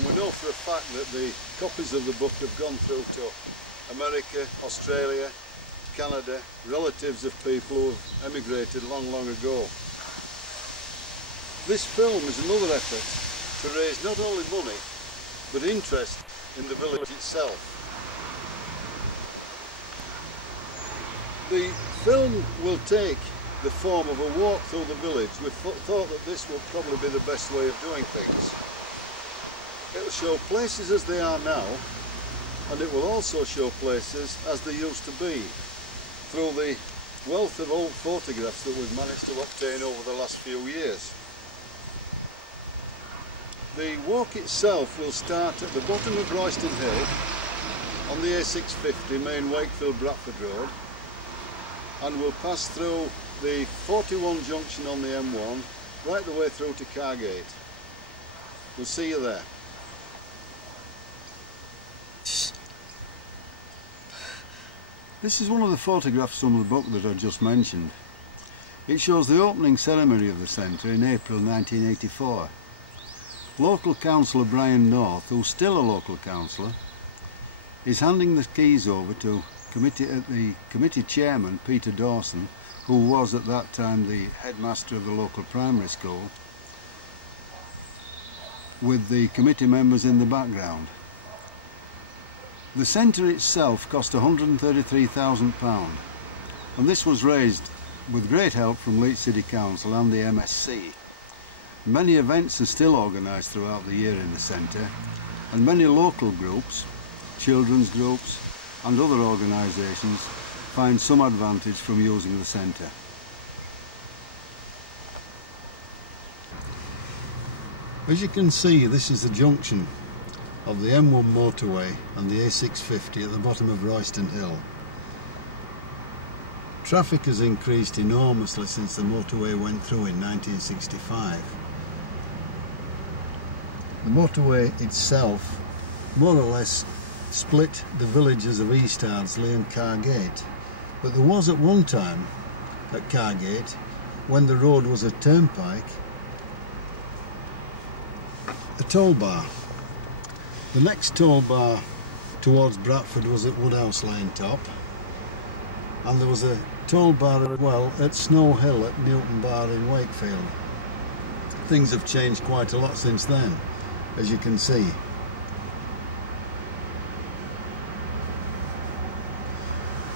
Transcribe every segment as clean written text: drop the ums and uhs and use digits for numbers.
And we know for a fact that the copies of the book have gone through to America, Australia, Canada, relatives of people who have emigrated long, long ago. This film is another effort to raise not only money, but interest in the village itself. The film will take the form of a walk through the village. We thought that this would probably be the best way of doing things. It will show places as they are now, and it will also show places as they used to be, through the wealth of old photographs that we've managed to obtain over the last few years. The walk itself will start at the bottom of Royston Hill on the A650 main Wakefield-Bradford Road, and will pass through the 41 junction on the M1 right the way through to Cargate. We'll see you there. This is one of the photographs from the book that I just mentioned. It shows the opening ceremony of the centre in April 1984. Local councillor Brian North, who's still a local councillor, is handing the keys over to the committee chairman, Peter Dawson, who was at that time the headmaster of the local primary school, with the committee members in the background. The centre itself cost £133,000, and this was raised with great help from Leach City Council and the MSC. Many events are still organised throughout the year in the centre, and many local groups, children's groups and other organisations find some advantage from using the centre. As you can see, this is the junction of the M1 motorway and the A650 at the bottom of Royston Hill. Traffic has increased enormously since the motorway went through in 1965. The motorway itself more or less split the villages of East Ardsley and Cargate, but there was at one time at Cargate, when the road was a turnpike, a toll bar. The next toll bar towards Bradford was at Woodhouse Lane Top, and there was a toll bar as well at Snow Hill at Newton Bar in Wakefield. Things have changed quite a lot since then, as you can see.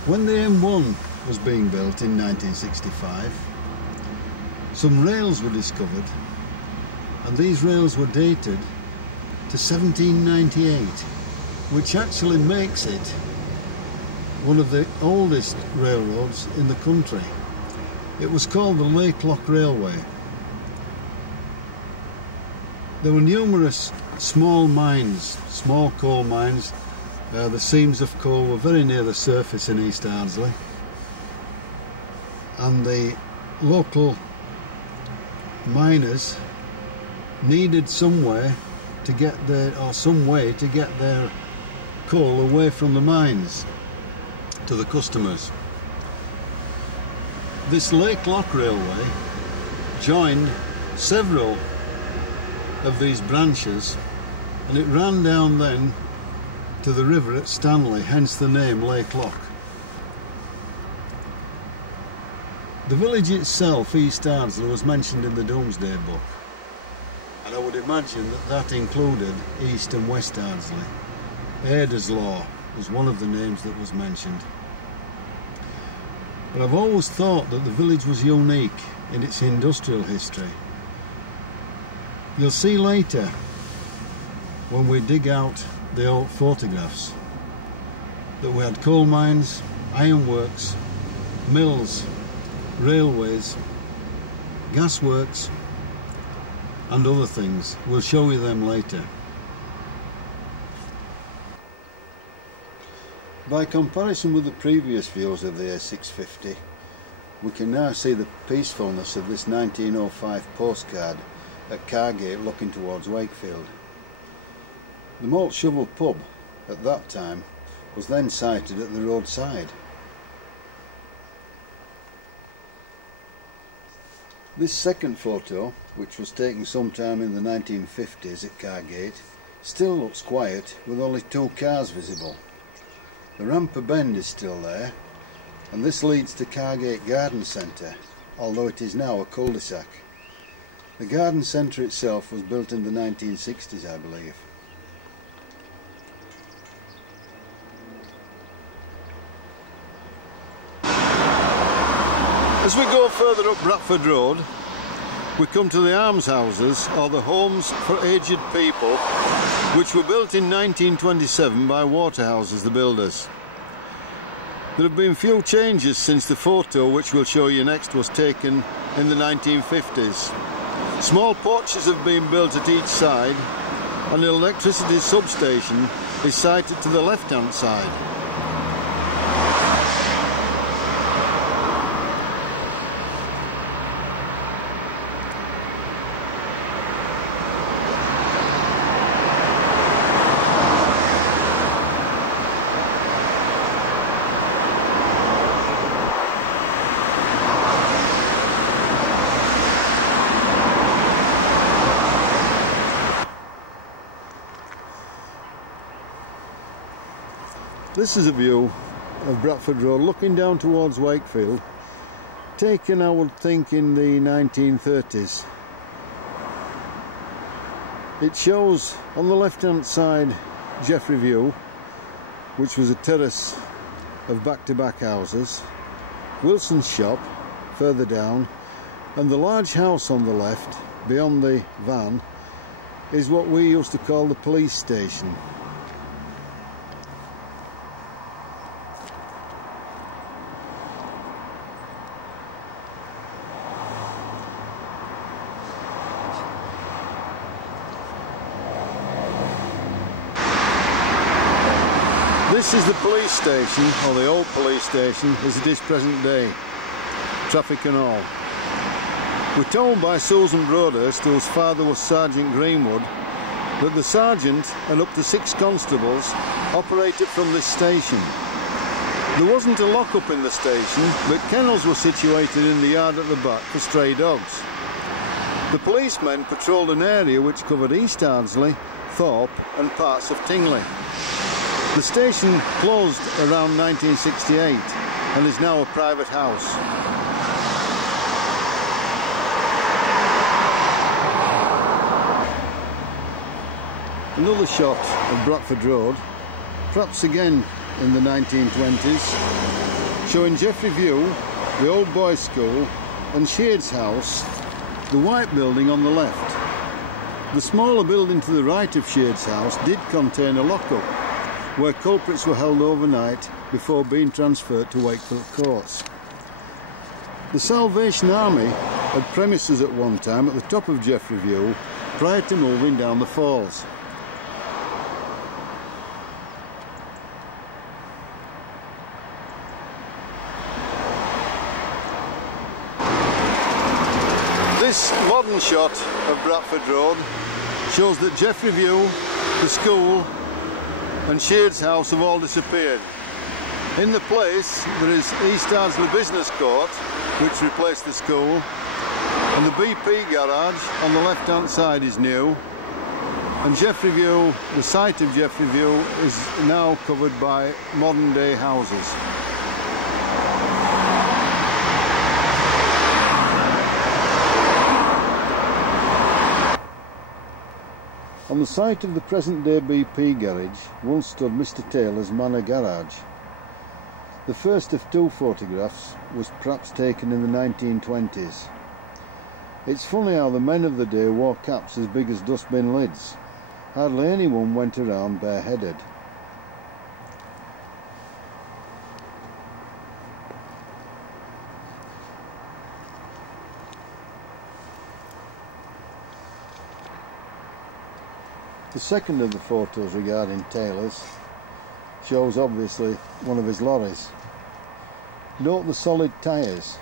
When the M1 was being built in 1965, some rails were discovered, and these rails were dated to 1798, which actually makes it one of the oldest railroads in the country. It was called the Layclock Railway. There were numerous small mines, small coal mines. The seams of coal were very near the surface in East Ardsley, and the local miners needed somewhere to get some way to get their coal away from the mines to the customers. This Layclock Railway joined several of these branches, and it ran down then to the river at Stanley, hence the name Layclock. The village itself, East Ardsley, was mentioned in the Domesday Book, and I would imagine that that included East and West Ardsley. Aderslaw was one of the names that was mentioned. But I've always thought that the village was unique in its industrial history. You'll see later, when we dig out the old photographs, that we had coal mines, ironworks, mills, railways, gasworks and other things. We'll show you them later. By comparison with the previous views of the A650, we can now see the peacefulness of this 1905 postcard at Cargate looking towards Wakefield. The Malt Shovel pub at that time was then sited at the roadside. This second photo, which was taken sometime in the 1950s at Cargate, Still looks quiet with only 2 cars visible. The Ramper Bend is still there, and this leads to Cargate Garden Centre, although it is now a cul-de-sac. The garden centre itself was built in the 1960s, I believe. As we go further up Bradford Road, we come to the almshouses, or the homes for aged people, which were built in 1927 by Waterhouses, the builders. There have been few changes since the photo, which we'll show you next, was taken in the 1950s. Small porches have been built at each side, and an electricity substation is sited to the left-hand side. This is a view of Bradford Road looking down towards Wakefield, taken, I would think, in the 1930s. It shows on the left hand side Jeffrey View, which was a terrace of back-to-back houses, Wilson's shop further down, and the large house on the left beyond the van is what we used to call the police station. This is the police station, or the old police station, as it is present day, traffic and all. We're told by Susan Broadhurst, whose father was Sergeant Greenwood, that the sergeant and up to 6 constables operated from this station. There wasn't a lock-up in the station, but kennels were situated in the yard at the back for stray dogs. The policemen patrolled an area which covered East Ardsley, Thorpe and parts of Tingley. The station closed around 1968 and is now a private house. Another shot of Bradford Road, perhaps again in the 1920s, showing Jeffrey View, the old boys' school and Shades House, the white building on the left. The smaller building to the right of Shades House did contain a lockup, where culprits were held overnight before being transferred to Wakefield Courts. The Salvation Army had premises at one time at the top of Jeffrey View prior to moving down the falls. This modern shot of Bradford Road shows that Jeffrey View, the school and Shades House have all disappeared. In the place there is East Ardsley Business Court, which replaced the school, and the BP garage on the left hand side is new, and Jeffrey View, the site of Jeffrey View, is now covered by modern day houses. On the site of the present-day BP garage once stood Mr Taylor's Manor Garage. The first of 2 photographs was perhaps taken in the 1920s. It's funny how the men of the day wore caps as big as dustbin lids. Hardly anyone went around bareheaded. The second of the photos regarding Taylor's shows obviously one of his lorries. Note the solid tyres.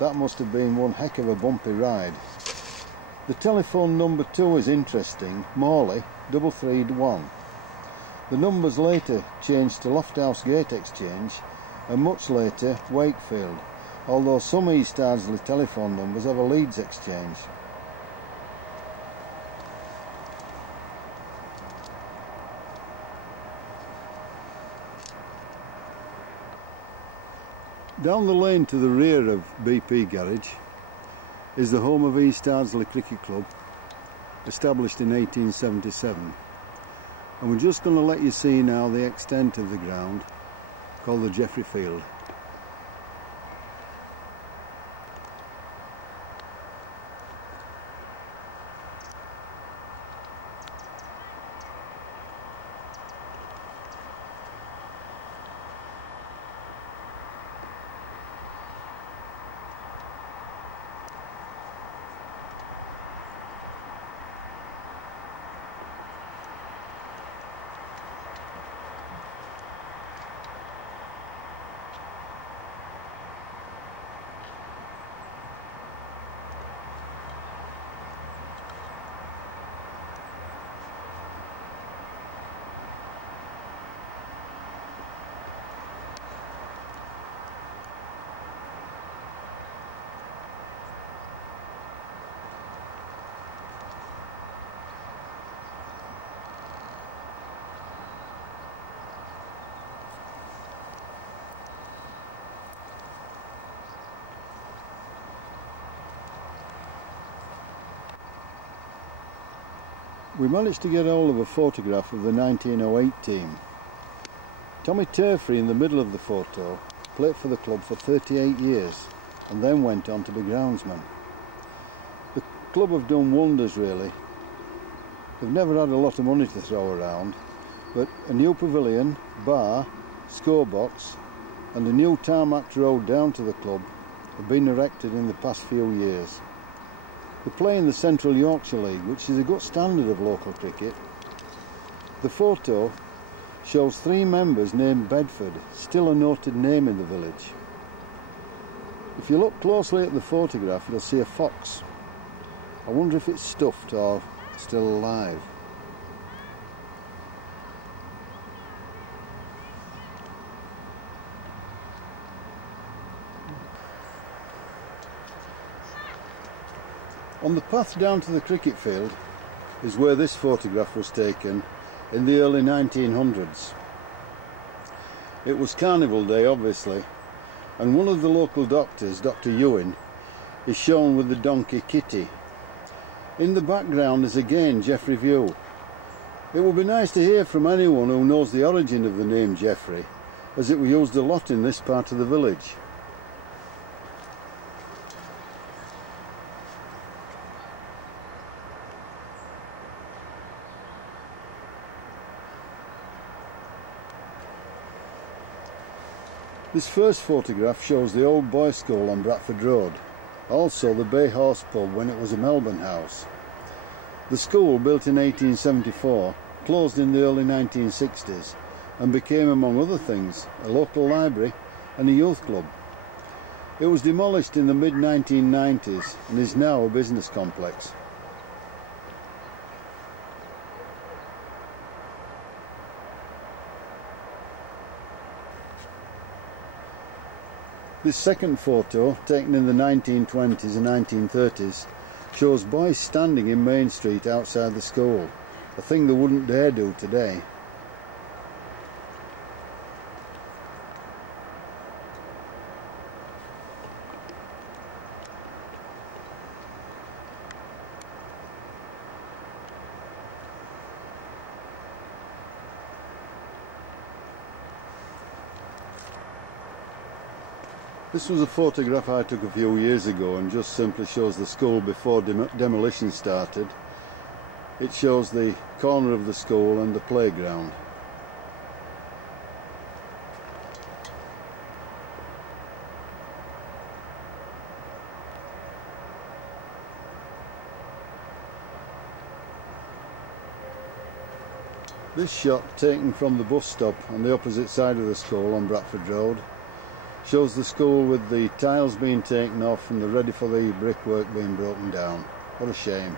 That must have been one heck of a bumpy ride. The telephone number 2 is interesting, Morley 331. The numbers later changed to Lofthouse Gate Exchange and much later Wakefield, although some East Ardsley telephone numbers have a Leeds Exchange. Down the lane to the rear of BP Garage is the home of East Ardsley Cricket Club, established in 1877. And we're just going to let you see now the extent of the ground, called the Jeffrey Field. We managed to get hold of a photograph of the 1908 team. Tommy Turfrey, in the middle of the photo, played for the club for 38 years and then went on to be groundsman. The club have done wonders really. They've never had a lot of money to throw around, but a new pavilion, bar, scorebox and a new tarmac road down to the club have been erected in the past few years. They play in the Central Yorkshire League, which is a good standard of local cricket. The photo shows 3 members named Bedford, still a noted name in the village. If you look closely at the photograph, you'll see a fox. I wonder if it's stuffed or still alive. On the path down to the cricket field is where this photograph was taken in the early 1900s. It was Carnival Day, obviously, and one of the local doctors, Dr. Ewan, is shown with the donkey Kitty. In the background is again Jeffrey View. It would be nice to hear from anyone who knows the origin of the name Jeffrey, as it was used a lot in this part of the village. This first photograph shows the old boys' school on Bradford Road, also the Bay Horse pub when it was a Melbourne house. The school, built in 1874, closed in the early 1960s and became, among other things, a local library and a youth club. It was demolished in the mid-1990s and is now a business complex. This second photo, taken in the 1920s and 1930s, shows boys standing in Main Street outside the school, a thing they wouldn't dare do today. This was a photograph I took a few years ago and just simply shows the school before demolition started. It shows the corner of the school and the playground. This shot, taken from the bus stop on the opposite side of the school on Bradford Road, shows the school with the tiles being taken off and the ready for the brickwork being broken down. What a shame.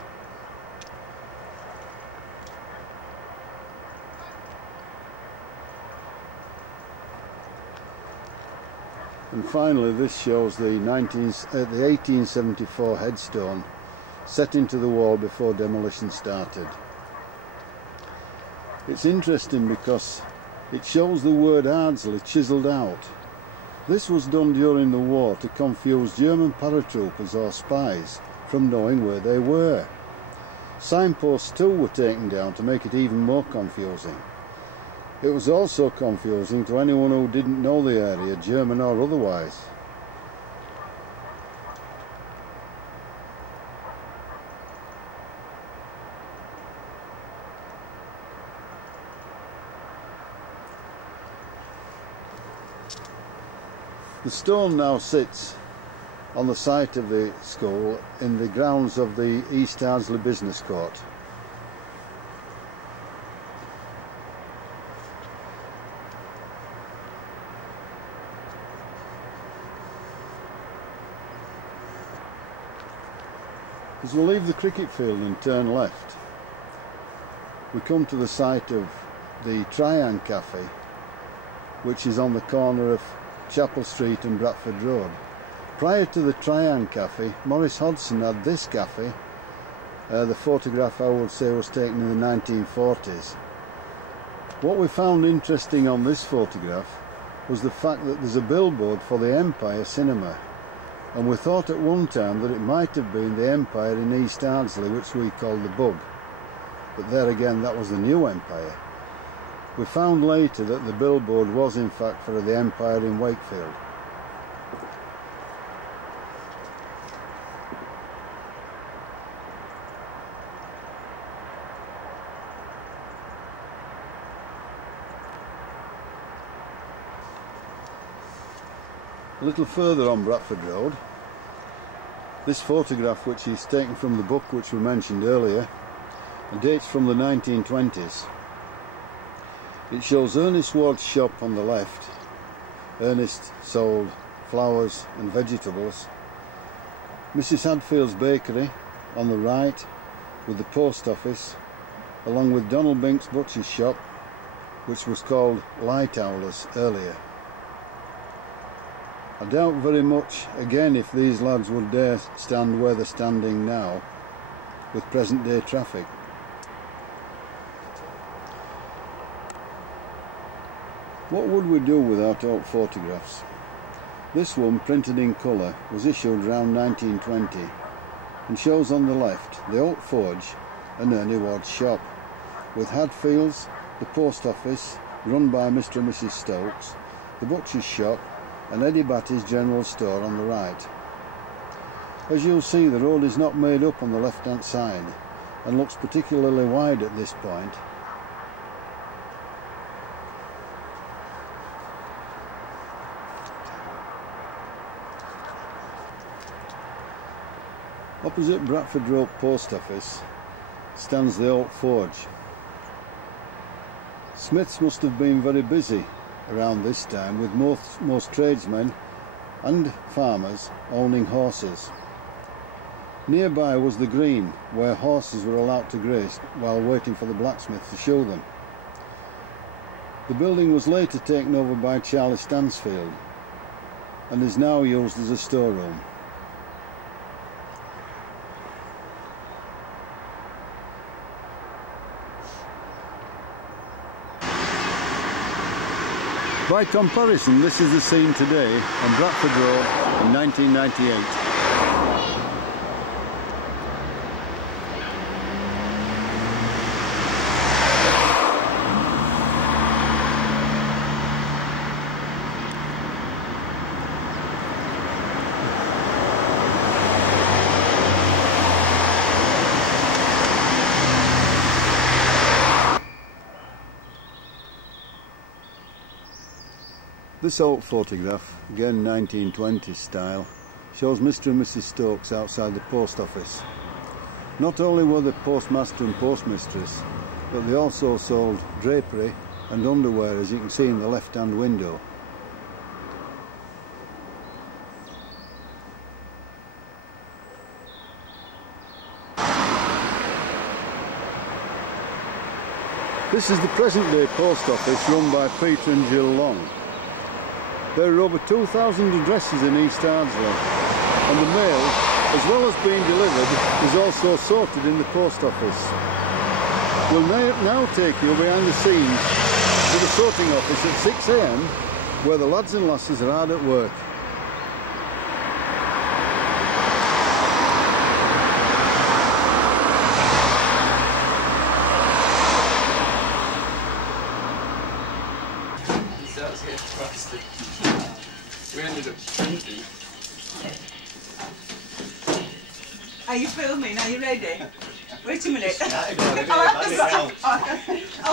And finally this shows the 1874 headstone set into the wall before demolition started. It's interesting because it shows the word Ardsley chiselled out. This was done during the war to confuse German paratroopers or spies from knowing where they were. Signposts too were taken down to make it even more confusing. It was also confusing to anyone who didn't know the area, German or otherwise. The stone now sits on the site of the school in the grounds of the East Ardsley Business Court. As we leave the cricket field and turn left, we come to the site of the Tryon Cafe, which is on the corner of Chapel Street and Bradford Road. Prior to the Tryon Cafe, Maurice Hodgson had this cafe. The photograph, I would say, was taken in the 1940s. What we found interesting on this photograph was the fact that there's a billboard for the Empire Cinema, and we thought at one time that it might have been the Empire in East Ardsley, which we called the Bug, but there again that was the new Empire. We found later that the billboard was in fact for the Empire in Wakefield. A little further on Bradford Road, this photograph, which is taken from the book which we mentioned earlier, dates from the 1920s. It shows Ernest Ward's shop on the left. Ernest sold flowers and vegetables. Mrs. Hadfield's bakery on the right, with the post office, along with Donald Bink's butcher's shop, which was called Light Owlers earlier. I doubt very much, again, if these lads would dare stand where they're standing now, with present day traffic. What would we do without old photographs? This one, printed in colour, was issued around 1920 and shows on the left the Oak Forge and Ernie Ward's shop, with Hadfield's, the post office run by Mr. and Mrs. Stokes, the butcher's shop and Eddie Batty's general store on the right. As you'll see, the road is not made up on the left hand side and looks particularly wide at this point. Opposite Bradford Road Post Office stands the Oak Forge. Smiths must have been very busy around this time, with most tradesmen and farmers owning horses. Nearby was the green, where horses were allowed to graze while waiting for the blacksmith to show them. The building was later taken over by Charlie Stansfield and is now used as a storeroom. By comparison, this is the scene today on Bradford Road in 1998. This old photograph, again 1920s style, shows Mr. and Mrs. Stokes outside the post office. Not only were they postmaster and postmistress, but they also sold drapery and underwear, as you can see in the left-hand window. This is the present-day post office run by Peter and Jill Long. There are over 2,000 addresses in East Ardsley, and the mail, as well as being delivered, is also sorted in the post office. We'll now take you behind the scenes to the sorting office at 6 AM where the lads and lasses are hard at work. We ended up printing. Are you filming? Are you ready? Wait a minute. I'm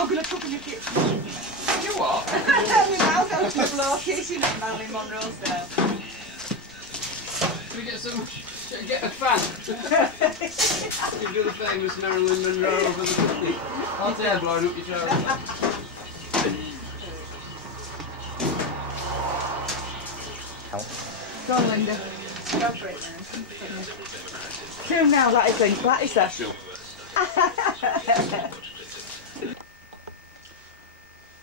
going to cook in the kitchen. You what? My mouth out to the blow kitchen at Marilyn Monroe's there. Can we get a fan? You do the famous Marilyn Monroe over the cookie. Hot air blowing up your trousers. Go on, Linda. Go for it now. True now, that is then flat, is that? Sure.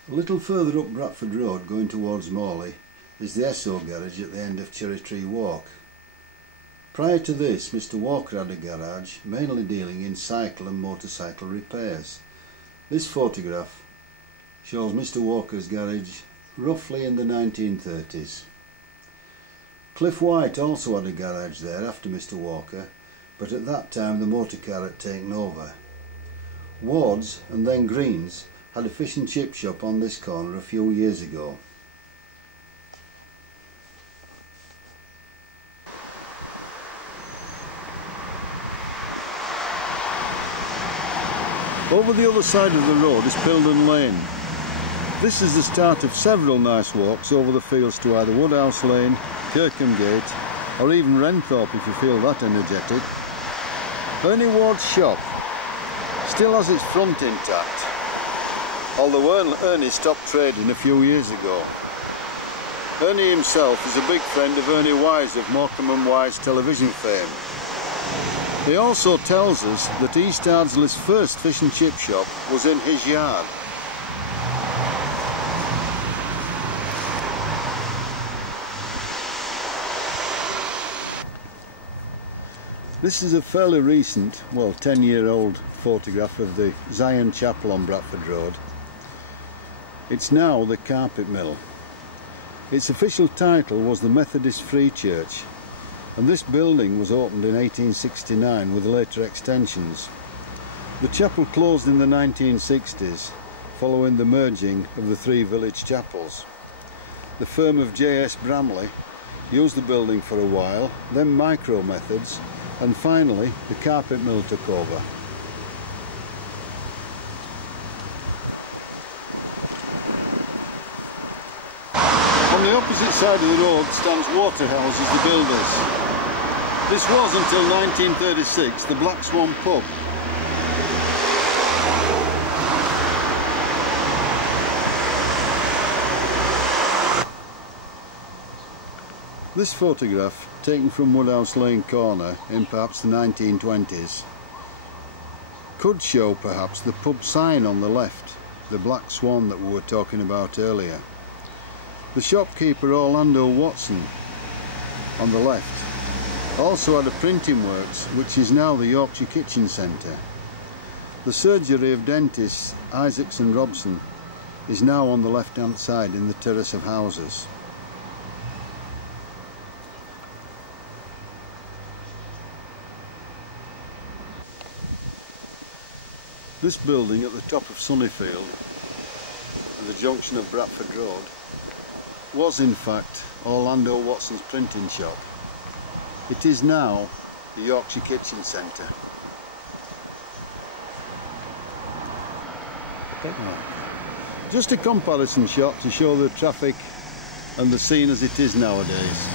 A little further up Bradford Road, going towards Morley, is the Esso garage at the end of Cherry Tree Walk. Prior to this, Mr Walker had a garage, mainly dealing in cycle and motorcycle repairs. This photograph shows Mr Walker's garage roughly in the 1930s. Cliff White also had a garage there after Mr Walker, but at that time the motor car had taken over. Ward's and then Green's had a fish and chip shop on this corner a few years ago. Over the other side of the road is Pildon Lane. This is the start of several nice walks over the fields to either Woodhouse Lane, Kirkham Gate, or even Renthorpe if you feel that energetic. Ernie Ward's shop still has its front intact, although Ernie stopped trading a few years ago. Ernie himself is a big friend of Ernie Wise of Morecambe and Wise television fame. He also tells us that East Ardsley's first fish and chip shop was in his yard. This is a fairly recent, well 10-year-old photograph of the Zion Chapel on Bradford Road. It's now the Carpet Mill. Its official title was the Methodist Free Church, and this building was opened in 1869 with later extensions. The chapel closed in the 1960s following the merging of the three village chapels. The firm of J.S. Bramley used the building for a while, then Micro Methods, and finally the Carpet Mill took over. On the opposite side of the road stands Waterhouses the Builders. This was until 1936 the Black Swan pub. This photograph, taken from Woodhouse Lane corner in perhaps the 1920s, could show perhaps the pub sign on the left, the Black Swan that we were talking about earlier. The shopkeeper Orlando Watson on the left also had a printing works, which is now the Yorkshire Kitchen Centre. The surgery of dentists Isaacs and Robson is now on the left hand side in the terrace of houses. This building at the top of Sunnyfield, at the junction of Bradford Road, was in fact Orlando Watson's printing shop. It is now the Yorkshire Kitchen Centre. Just a comparison shot to show the traffic and the scene as it is nowadays.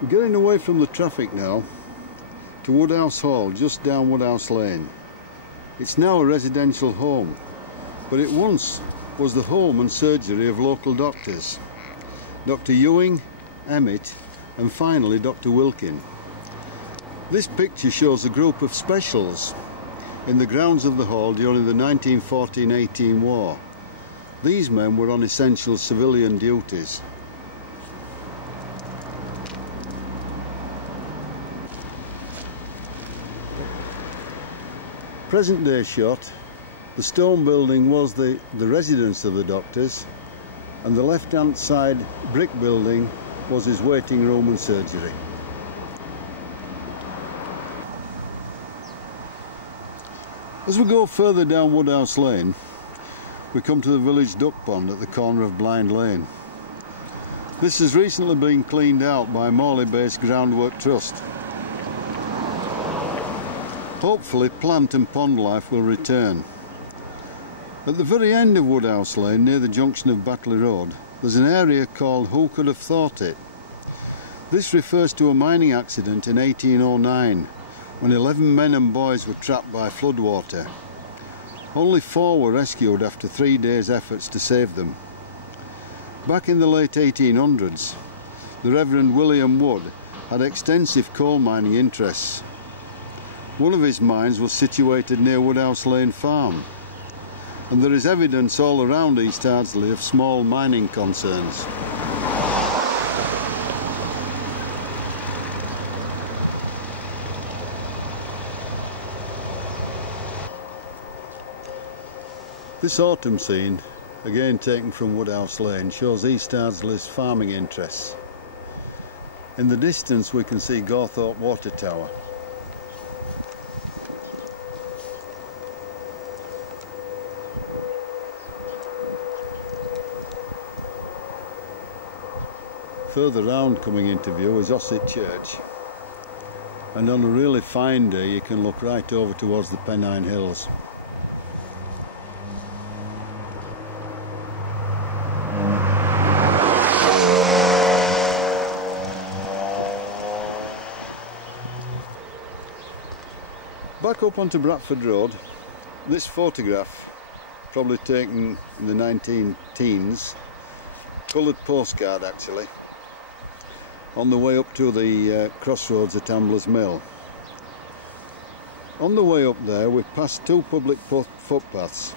We're getting away from the traffic now to Woodhouse Hall, just down Woodhouse Lane. It's now a residential home, but it once was the home and surgery of local doctors. Dr. Ewing, Emmett, and finally Dr. Wilkin. This picture shows a group of specials in the grounds of the hall during the 1914-18 war. These men were on essential civilian duties. Present day shot, the stone building was the residence of the doctors, and the left hand side brick building was his waiting room and surgery. As we go further down Woodhouse Lane, we come to the village duck pond at the corner of Blind Lane. This has recently been cleaned out by Morley-based Groundwork Trust. Hopefully plant and pond life will return. At the very end of Woodhouse Lane, near the junction of Batley Road, there's an area called Who Could Have Thought It? This refers to a mining accident in 1809 when 11 men and boys were trapped by floodwater. Only 4 were rescued after 3 days' efforts to save them. Back in the late 1800s, the Reverend William Wood had extensive coal mining interests. One of his mines was situated near Woodhouse Lane Farm, and there is evidence all around East Ardsley of small mining concerns. This autumn scene, again taken from Woodhouse Lane, shows East Ardsley's farming interests. In the distance we can see Gawthorpe Water Tower. Further round coming into view is Ossett Church, and on a really fine day you can look right over towards the Pennine Hills. Back up onto Bradford Road, this photograph, probably taken in the 19-teens, coloured postcard actually, on the way up to the crossroads at Ambler's Mill. On the way up there we passed 2 public footpaths,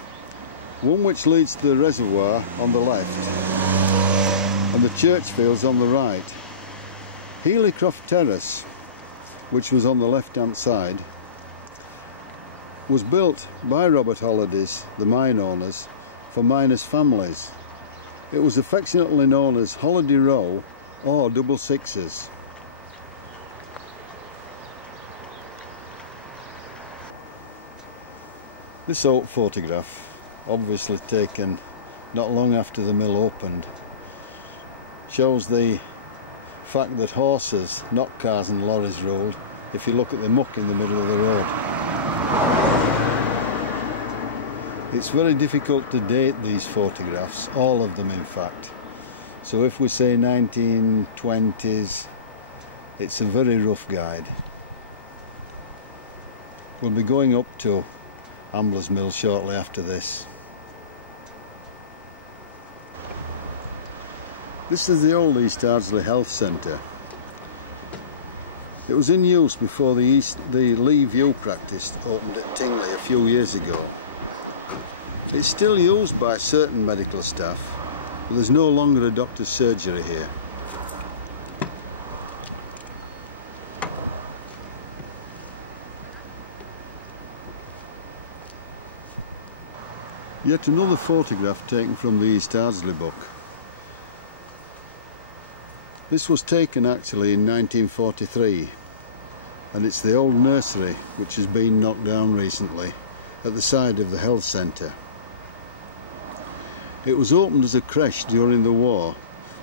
one which leads to the reservoir on the left and the church fields on the right. Healycroft Terrace, which was on the left hand side, was built by Robert Hollidays, the mine owners, for miners' families. It was affectionately known as Holiday Row or Double Sixes. This old photograph, obviously taken not long after the mill opened, shows the fact that horses, not cars and lorries, ruled if you look at the muck in the middle of the road. It's very difficult to date these photographs, all of them in fact. So if we say 1920s, it's a very rough guide. We'll be going up to Ambler's Mill shortly after this. This is the old East Ardsley Health Centre. It was in use before the Lee View practice opened at Tingley a few years ago. It's still used by certain medical staff, but there's no longer a doctor's surgery here. Yet another photograph taken from the East Ardsley book. This was taken actually in 1943, and it's the old nursery which has been knocked down recently at the side of the health centre. It was opened as a creche during the war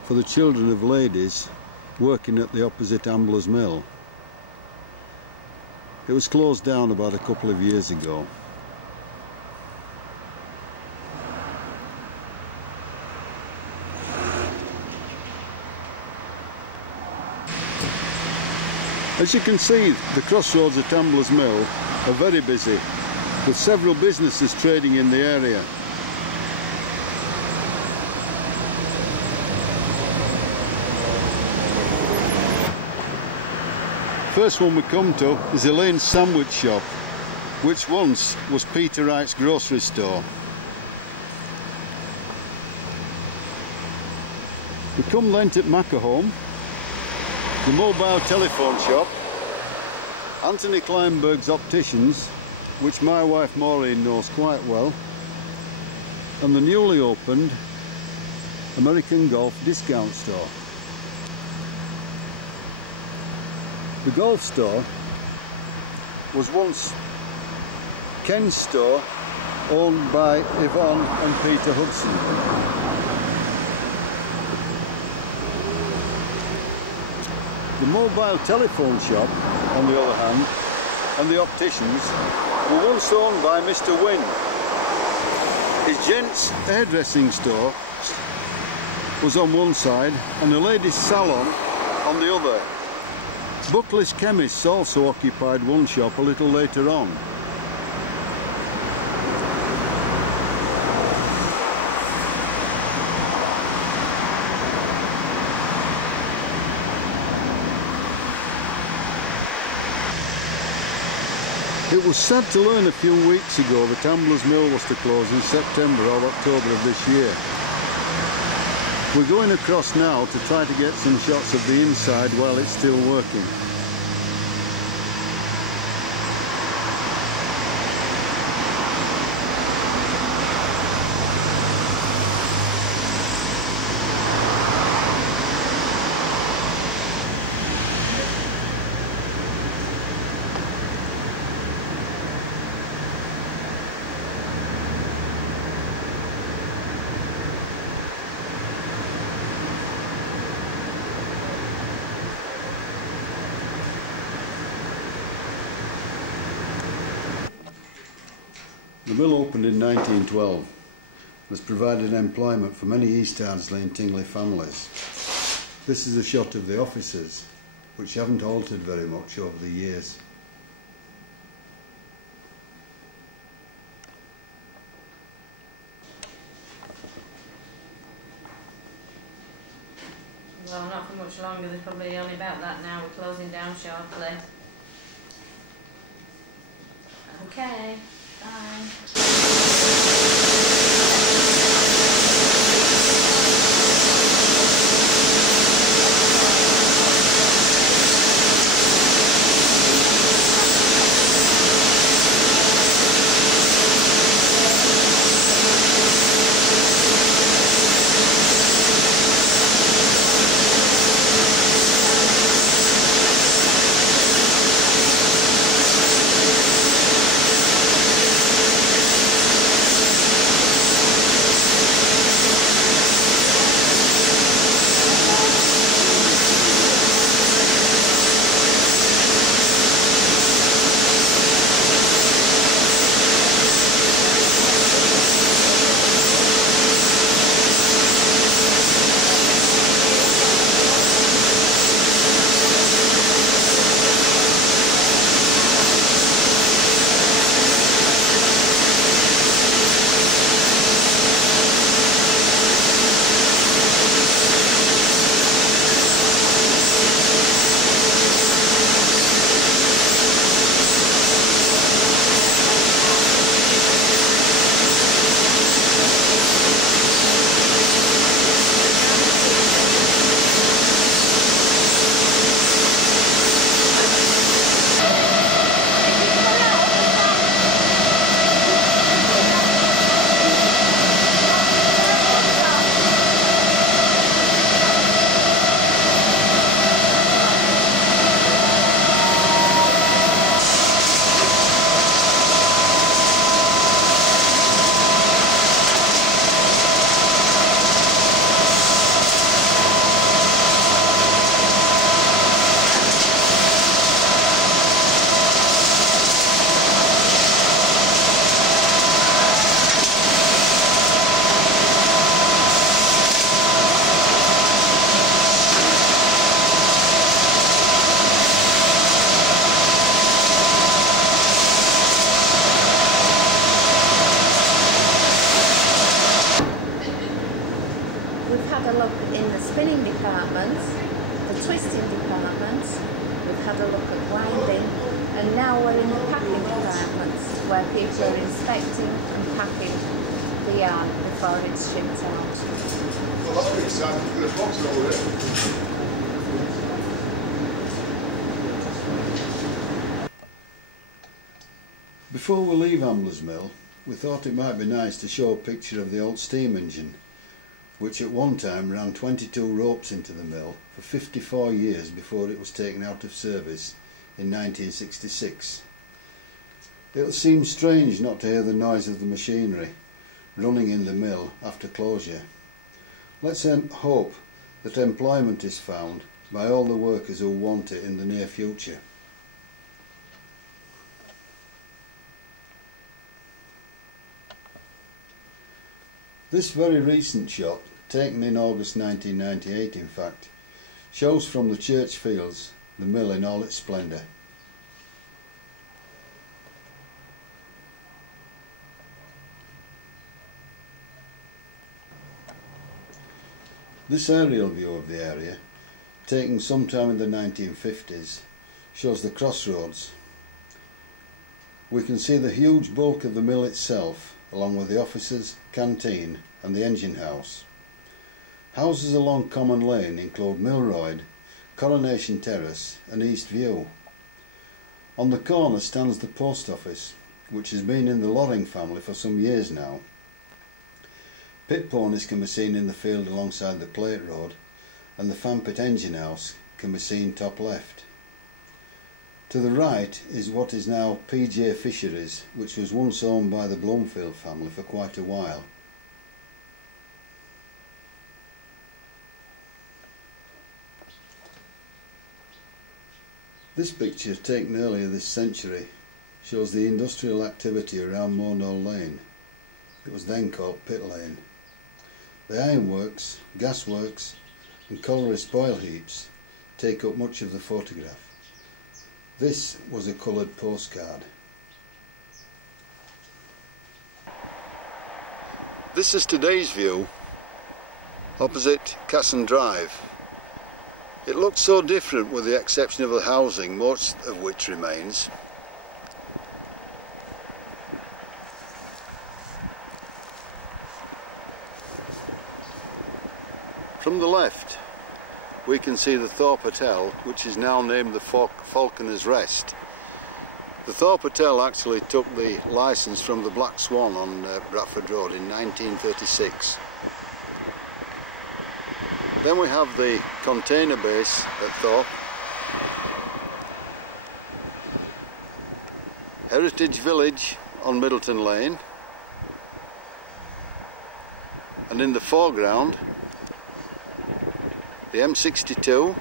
for the children of ladies working at the opposite Ambler's Mill. It was closed down about a couple of years ago. As you can see, the crossroads at Ambler's Mill are very busy, with several businesses trading in the area. First one we come to is Elaine's Sandwich Shop, which once was Peter Wright's grocery store. We come then to Macahome, the mobile telephone shop, Anthony Kleinberg's Opticians, which my wife Maureen knows quite well, and the newly opened American Golf discount store. The golf store was once Ken's store, owned by Yvonne and Peter Hudson. The mobile telephone shop, on the other hand, and the opticians were once owned by Mr. Wynne. His gents' hairdressing store was on one side and a ladies' salon on the other. Buckley's Chemists also occupied one shop a little later on. It was sad to learn a few weeks ago that Ambler's Mill was to close in September or October of this year. We're going across now to try to get some shots of the inside while it's still working. The mill opened in 1912 and has provided employment for many East Ardsley and Tingley families. This is a shot of the offices, which haven't altered very much over the years. Well, not for much longer. There's probably only about that now. We're closing down sharply. Okay, bye. We've had a look in the spinning departments, the twisting departments, we've had a look at winding, and now we're in the packing departments where people are inspecting and packing the the yard before it's shipped out. Well, that'll be exciting to get a box over it. Before we leave Ambler's Mill, we thought it might be nice to show a picture of the old steam engine, which at one time ran 22 ropes into the mill for 54 years before it was taken out of service in 1966. It'll seem strange not to hear the noise of the machinery running in the mill after closure. Let's hope that employment is found by all the workers who want it in the near future. This very recent shot, taken in August 1998 in fact, shows from the church fields the mill in all its splendour. This aerial view of the area, taken sometime in the 1950s, shows the crossroads. We can see the huge bulk of the mill itself, along with the offices, canteen and the engine house. Houses along Common Lane include Milroyd, Coronation Terrace and East View. On the corner stands the post office, which has been in the Loring family for some years now. Pit ponies can be seen in the field alongside the Plate Road, and the Fanpit engine house can be seen top left. To the right is what is now PJ Fisheries, which was once owned by the Bloomfield family for quite a while. This picture, taken earlier this century, shows the industrial activity around Mornall Lane. It was then called Pit Lane. The ironworks, gasworks and colliery spoil heaps take up much of the photograph. This was a coloured postcard. This is today's view, opposite Casson Drive. It looks so different with the exception of the housing, most of which remains. From the left we can see the Thorpe Hotel, which is now named the Falconer's Rest. The Thorpe Hotel actually took the licence from the Black Swan on Bradford Road in 1936. Then we have the container base at Thorpe, Heritage Village on Middleton Lane, and in the foreground the M62,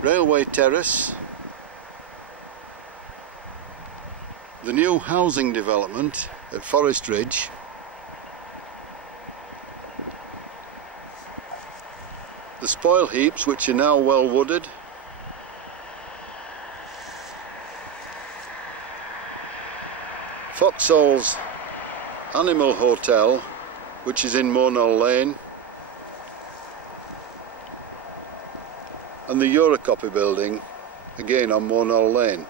Railway Terrace, the new housing development at Forest Ridge, the spoil heaps which are now well wooded, Foxall's Animal Hotel, which is in Mornall Lane, and the Eurocopy building, again on Mornall Lane.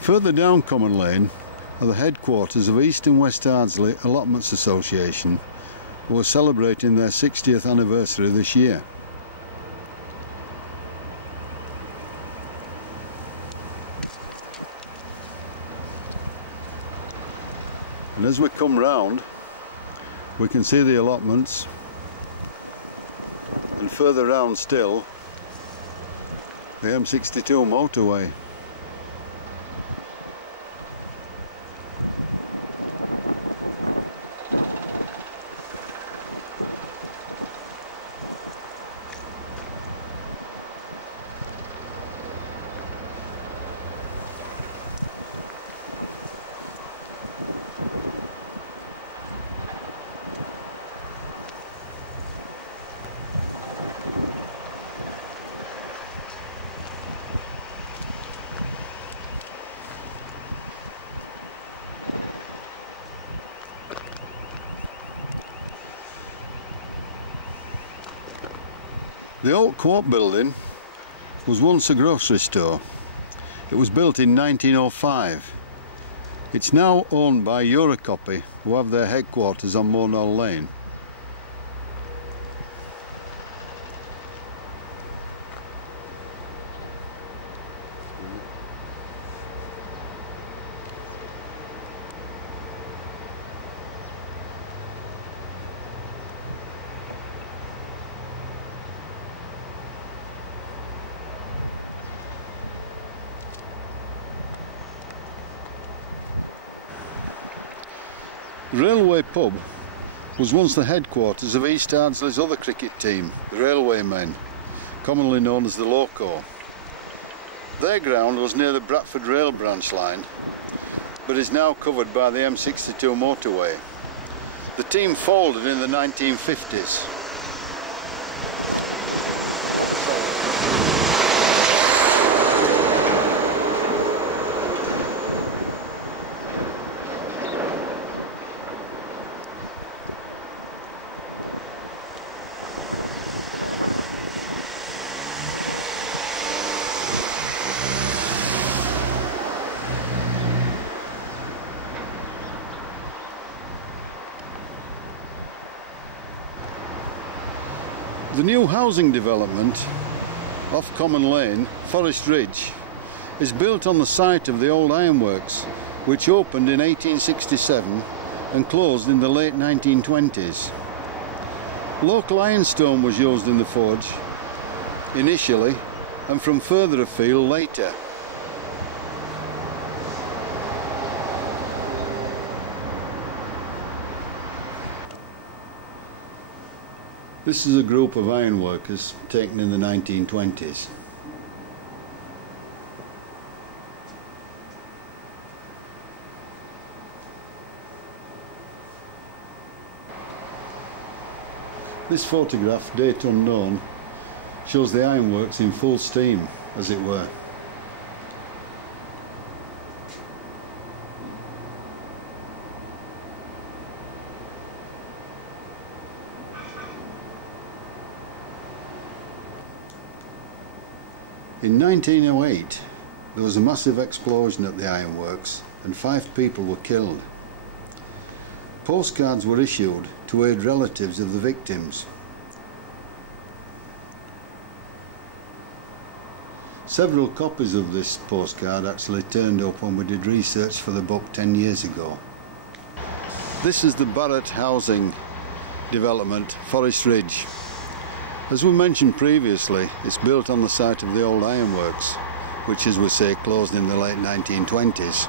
Further down Common Lane are the headquarters of East and West Ardsley Allotments Association, who are celebrating their 60th anniversary this year. And as we come round, we can see the allotments, and further round still, the M62 motorway. The Old Co-op building was once a grocery store. It was built in 1905. It's now owned by Eurocopy, who have their headquarters on Monall Lane. The Railway Pub was once the headquarters of East Ardsley's other cricket team, the Railwaymen, commonly known as the Loco. Their ground was near the Bradford Rail branch line, but is now covered by the M62 motorway. The team folded in the 1950s. The new housing development off Common Lane, Forest Ridge, is built on the site of the old ironworks, which opened in 1867 and closed in the late 1920s. Local ironstone was used in the forge initially, and from further afield later. This is a group of ironworkers taken in the 1920s. This photograph, date unknown, shows the ironworks in full steam, as it were. In 1908, there was a massive explosion at the ironworks and 5 people were killed. Postcards were issued to aid relatives of the victims. Several copies of this postcard actually turned up when we did research for the book 10 years ago. This is the Barratt housing development, Forest Ridge. As we mentioned previously, it's built on the site of the old ironworks, which, as we say, closed in the late 1920s.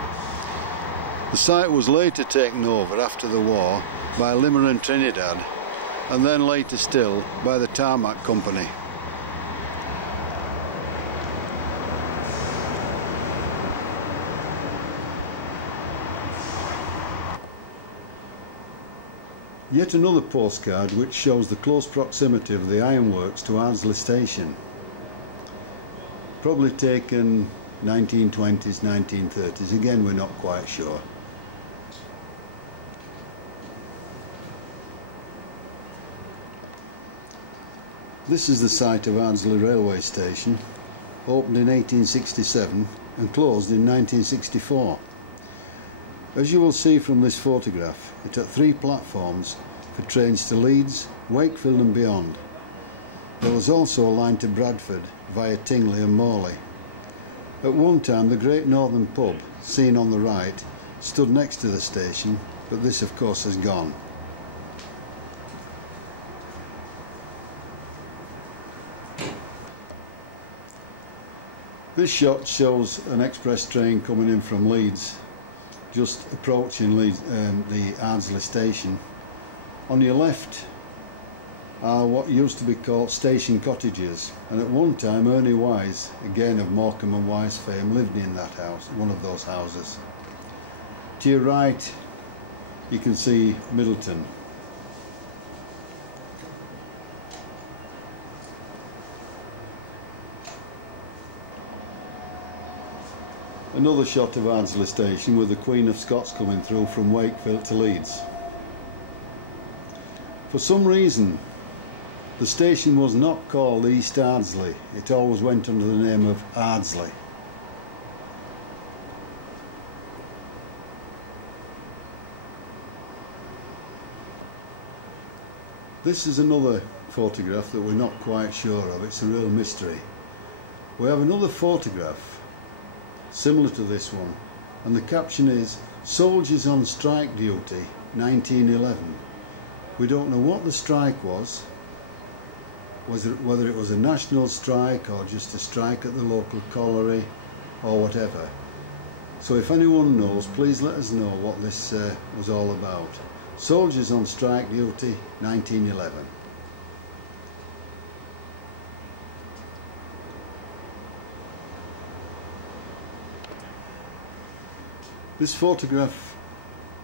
The site was later taken over after the war by Limmer and Trinidad, and then later still by the Tarmac Company. Yet another postcard which shows the close proximity of the ironworks to Ardsley Station. Probably taken 1920s, 1930s, again we're not quite sure. This is the site of Ardsley Railway Station, opened in 1867 and closed in 1964. As you will see from this photograph, it had 3 platforms for trains to Leeds, Wakefield and beyond. There was also a line to Bradford via Tingley and Morley. At one time the Great Northern Pub, seen on the right, stood next to the station, but this of course has gone. This shot shows an express train coming in from Leeds, just approaching Leeds, the Ardsley station. On your left are what used to be called station cottages, and at one time Ernie Wise, again of Morecambe and Wise fame, lived in that house, one of those houses. To your right you can see Middleton. Another shot of Ardsley Station with the Queen of Scots coming through from Wakefield to Leeds. For some reason, The station was not called East Ardsley, it always went under the name of Ardsley. This is another photograph that we're not quite sure of, it's a real mystery. We have another photograph similar to this one, and the caption is "Soldiers on Strike Duty 1911. We don't know what the strike was, whether it was a national strike or just a strike at the local colliery or whatever. So if anyone knows, please let us know what this was all about. Soldiers on Strike Duty 1911. This photograph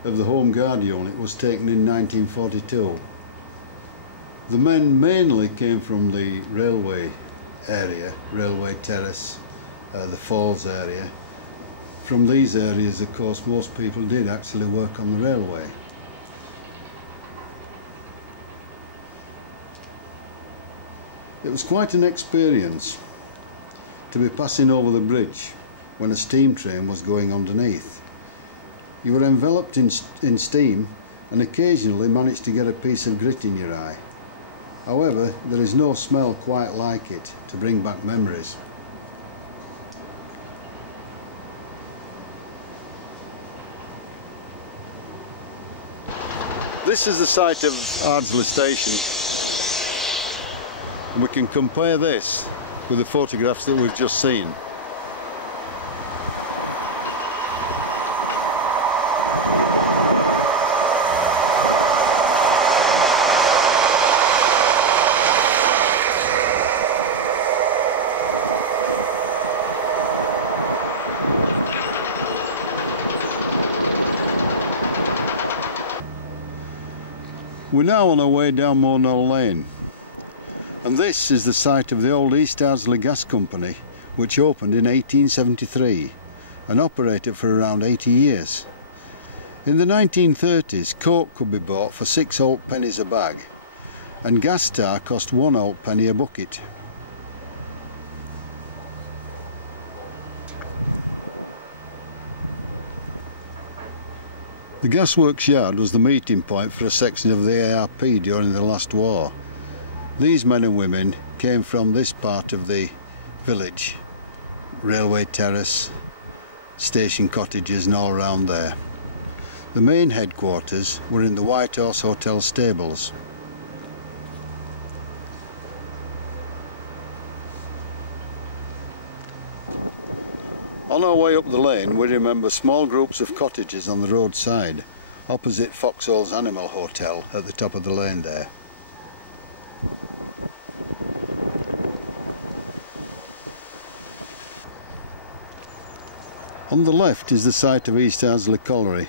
of the Home Guard unit was taken in 1942. The men mainly came from the railway area, Railway Terrace, the Falls area. From these areas, of course, most people did actually work on the railway. It was quite an experience to be passing over the bridge when a steam train was going underneath. You were enveloped in steam and occasionally managed to get a piece of grit in your eye. However, there is no smell quite like it to bring back memories. This is the site of Ardsley Station. And we can compare this with the photographs that we've just seen. We're now on our way down Moorknoll Lane, and this is the site of the old East Ardsley Gas Company, which opened in 1873 and operated for around 80 years. In the 1930s, coke could be bought for 6 old pennies a bag, and gas tar cost 1 old penny a bucket. The gasworks yard was the meeting point for a section of the ARP during the last war. These men and women came from this part of the village, Railway Terrace, station cottages and all around there. The main headquarters were in the White Horse Hotel stables. On our way up the lane, we remember small groups of cottages on the roadside, opposite Foxhole's Animal Hotel at the top of the lane there. On the left is the site of East Ardsley Colliery,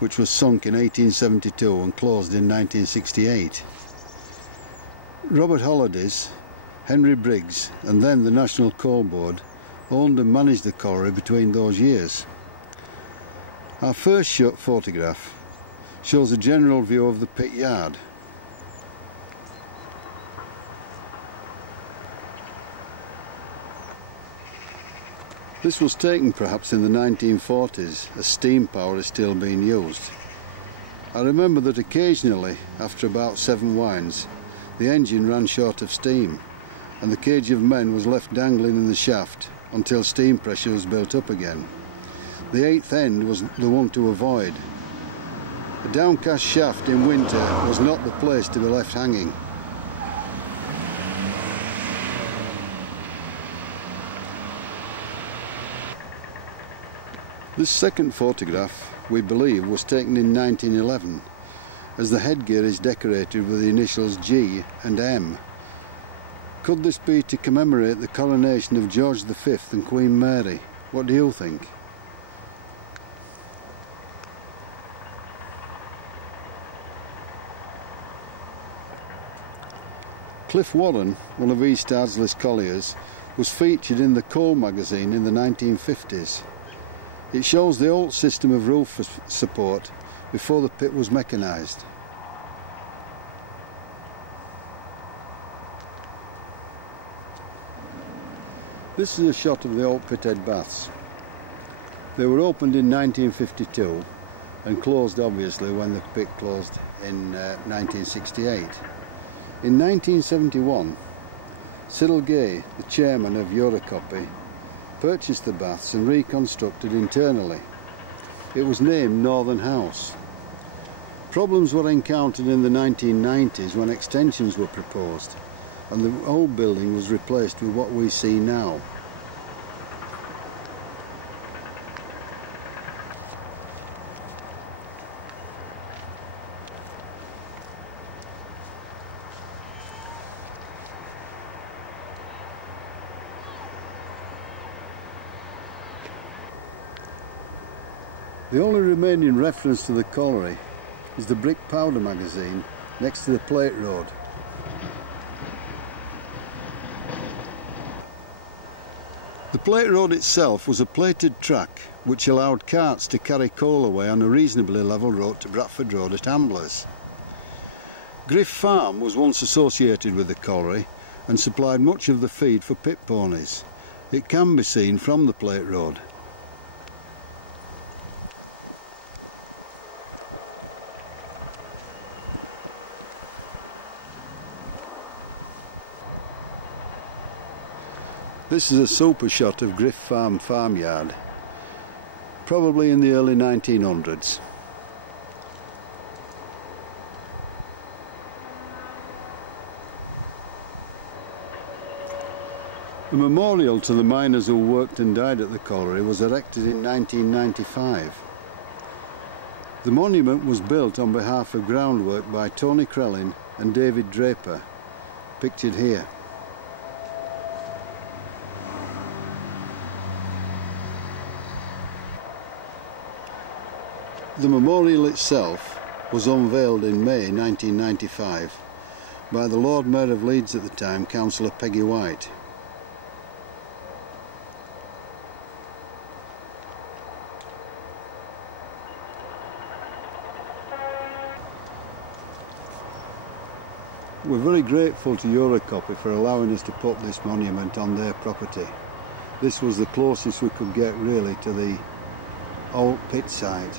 which was sunk in 1872 and closed in 1968. Robert Hollidays, Henry Briggs and then the National Coal Board owned and managed the colliery between those years. Our first shot photograph shows a general view of the pit yard. This was taken perhaps in the 1940s, as steam power is still being used. I remember that occasionally, after about 7 winds, the engine ran short of steam and the cage of men was left dangling in the shaft until steam pressure was built up again. The 8th end was the one to avoid. A downcast shaft in winter was not the place to be left hanging. This second photograph, we believe, was taken in 1911, as the headgear is decorated with the initials G and M. Could this be to commemorate the coronation of George V and Queen Mary? What do you think? Cliff Warren, one of East Ardsley's colliers, was featured in the Coal magazine in the 1950s. It shows the old system of roof support before the pit was mechanised. This is a shot of the old Pithead Baths. They were opened in 1952 and closed obviously when the pit closed in 1968. In 1971, Cyril Gay, the chairman of Eurocopy, purchased the baths and reconstructed internally. It was named Northern House. Problems were encountered in the 1990s when extensions were proposed and the old building was replaced with what we see now. The only remaining reference to the colliery is the brick powder magazine next to the plate road. The plate road itself was a plated track which allowed carts to carry coal away on a reasonably level road to Bradford Road at Amblers. Griff Farm was once associated with the colliery and supplied much of the feed for pit ponies. It can be seen from the plate road. This is a super shot of Griff Farm farmyard, probably in the early 1900s. A memorial to the miners who worked and died at the colliery was erected in 1995. The monument was built on behalf of groundwork by Tony Crellin and David Draper, pictured here. The memorial itself was unveiled in May 1995 by the Lord Mayor of Leeds at the time, Councillor Peggy White. We're very grateful to Eurocopy for allowing us to put this monument on their property. This was the closest we could get really to the old pit site.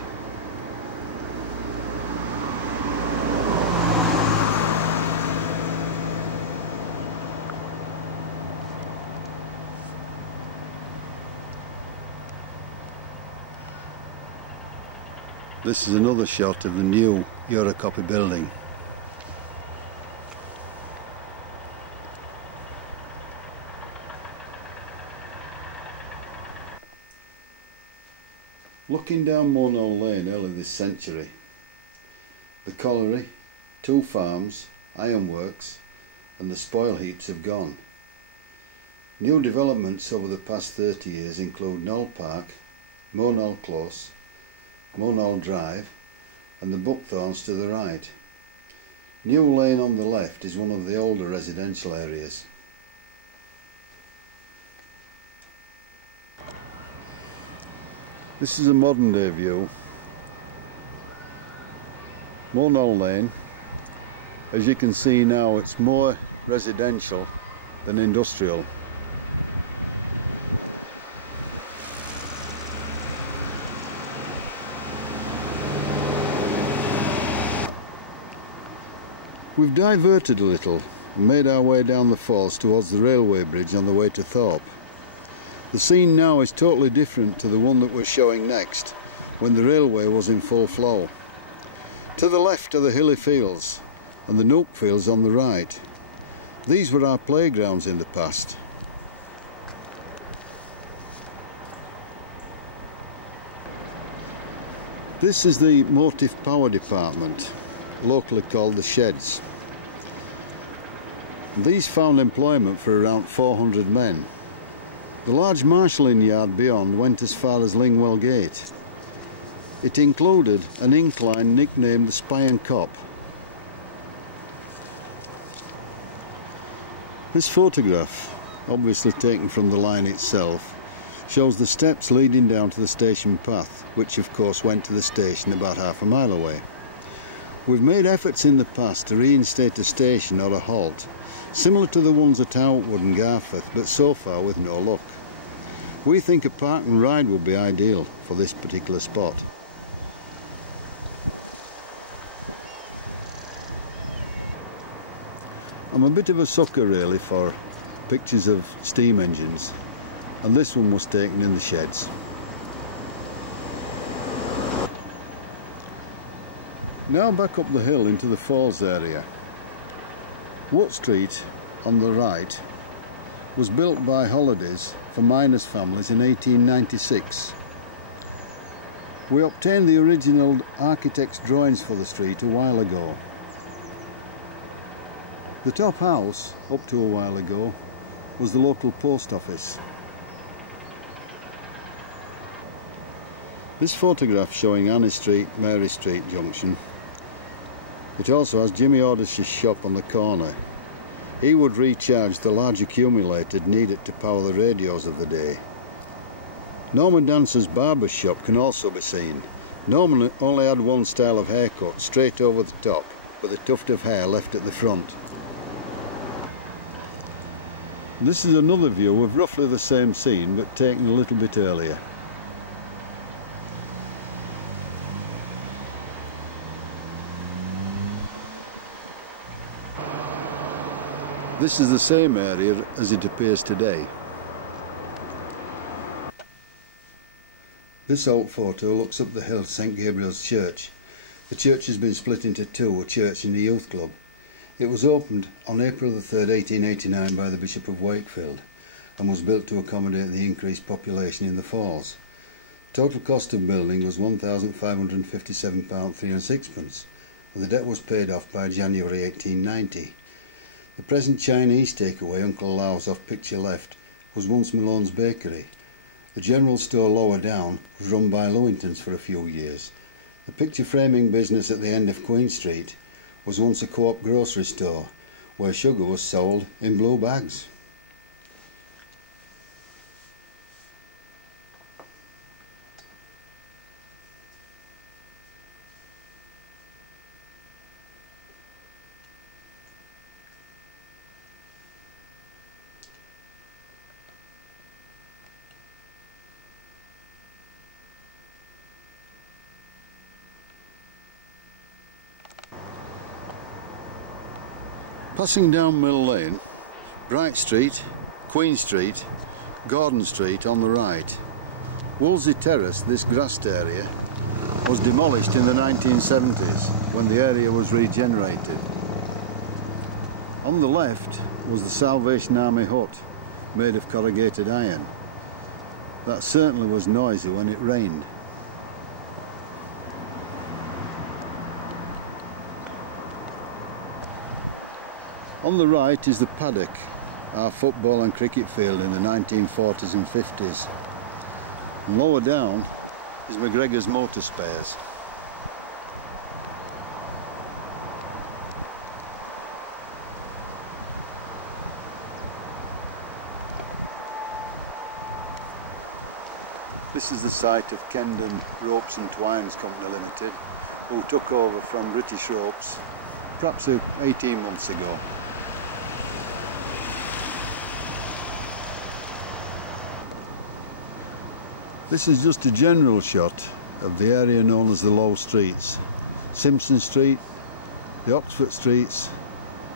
This is another shot of the new Eurocopy building. Looking down Monall Lane early this century, the colliery, 2 farms, ironworks and the spoil heaps have gone. New developments over the past 30 years include Knoll Park, Monall Close, Monall Drive and the Buckthorns to the right. New Lane on the left is one of the older residential areas. This is a modern day view. Monall Lane, as you can see now, it's more residential than industrial. We've diverted a little and made our way down the falls towards the railway bridge on the way to Thorpe. The scene now is totally different to the one that we're showing next, when the railway was in full flow. To the left are the hilly fields and the Nook fields on the right. These were our playgrounds in the past. This is the motive power department, locally called the Sheds. These found employment for around 400 men. The large marshalling yard beyond went as far as Lingwell Gate. It included an incline nicknamed the Spy and Cop. This photograph, obviously taken from the line itself, shows the steps leading down to the station path, which of course went to the station about half a mile away. We've made efforts in the past to reinstate a station or a halt, similar to the ones at Outwood and Garforth, but so far with no luck. We think a park and ride would be ideal for this particular spot. I'm a bit of a sucker really for pictures of steam engines, and this one was taken in the sheds. Now back up the hill into the falls area. Watt Street on the right was built by Holidays for miners' families in 1896. We obtained the original architect's drawings for the street a while ago. The top house, up to a while ago, was the local post office. This photograph showing Annie Street, Mary Street junction. It also has Jimmy Ordish's shop on the corner. He would recharge the large accumulator needed to power the radios of the day. Norman Dancer's barber's shop can also be seen. Norman only had one style of haircut, straight over the top, with a tuft of hair left at the front. This is another view of roughly the same scene, but taken a little bit earlier. This is the same area as it appears today. This old photo looks up the hill to St Gabriel's Church. The church has been split into two, a church and a youth club. It was opened on April the 3rd, 1889 by the Bishop of Wakefield and was built to accommodate the increased population in the Falls. Total cost of building was £1,557 3 and 6pence, and the debt was paid off by January 1890. The present Chinese takeaway, Uncle Lau's off picture left, was once Malone's Bakery. The general store lower down was run by Lewingtons for a few years. The picture framing business at the end of Queen Street was once a Co-op grocery store, where sugar was sold in blue bags. Passing down Mill Lane, Bright Street, Queen Street, Gordon Street on the right. Wolsey Terrace, this grassed area, was demolished in the 1970s when the area was regenerated. On the left was the Salvation Army hut, made of corrugated iron. That certainly was noisy when it rained. On the right is the paddock, our football and cricket field in the 1940s and 50s. And lower down is McGregor's Motor Spares. This is the site of Kendon Ropes and Twines Company Limited, who took over from British Ropes perhaps 18 months ago. This is just a general shot of the area known as the Low Streets. Simpson Street, the Oxford Streets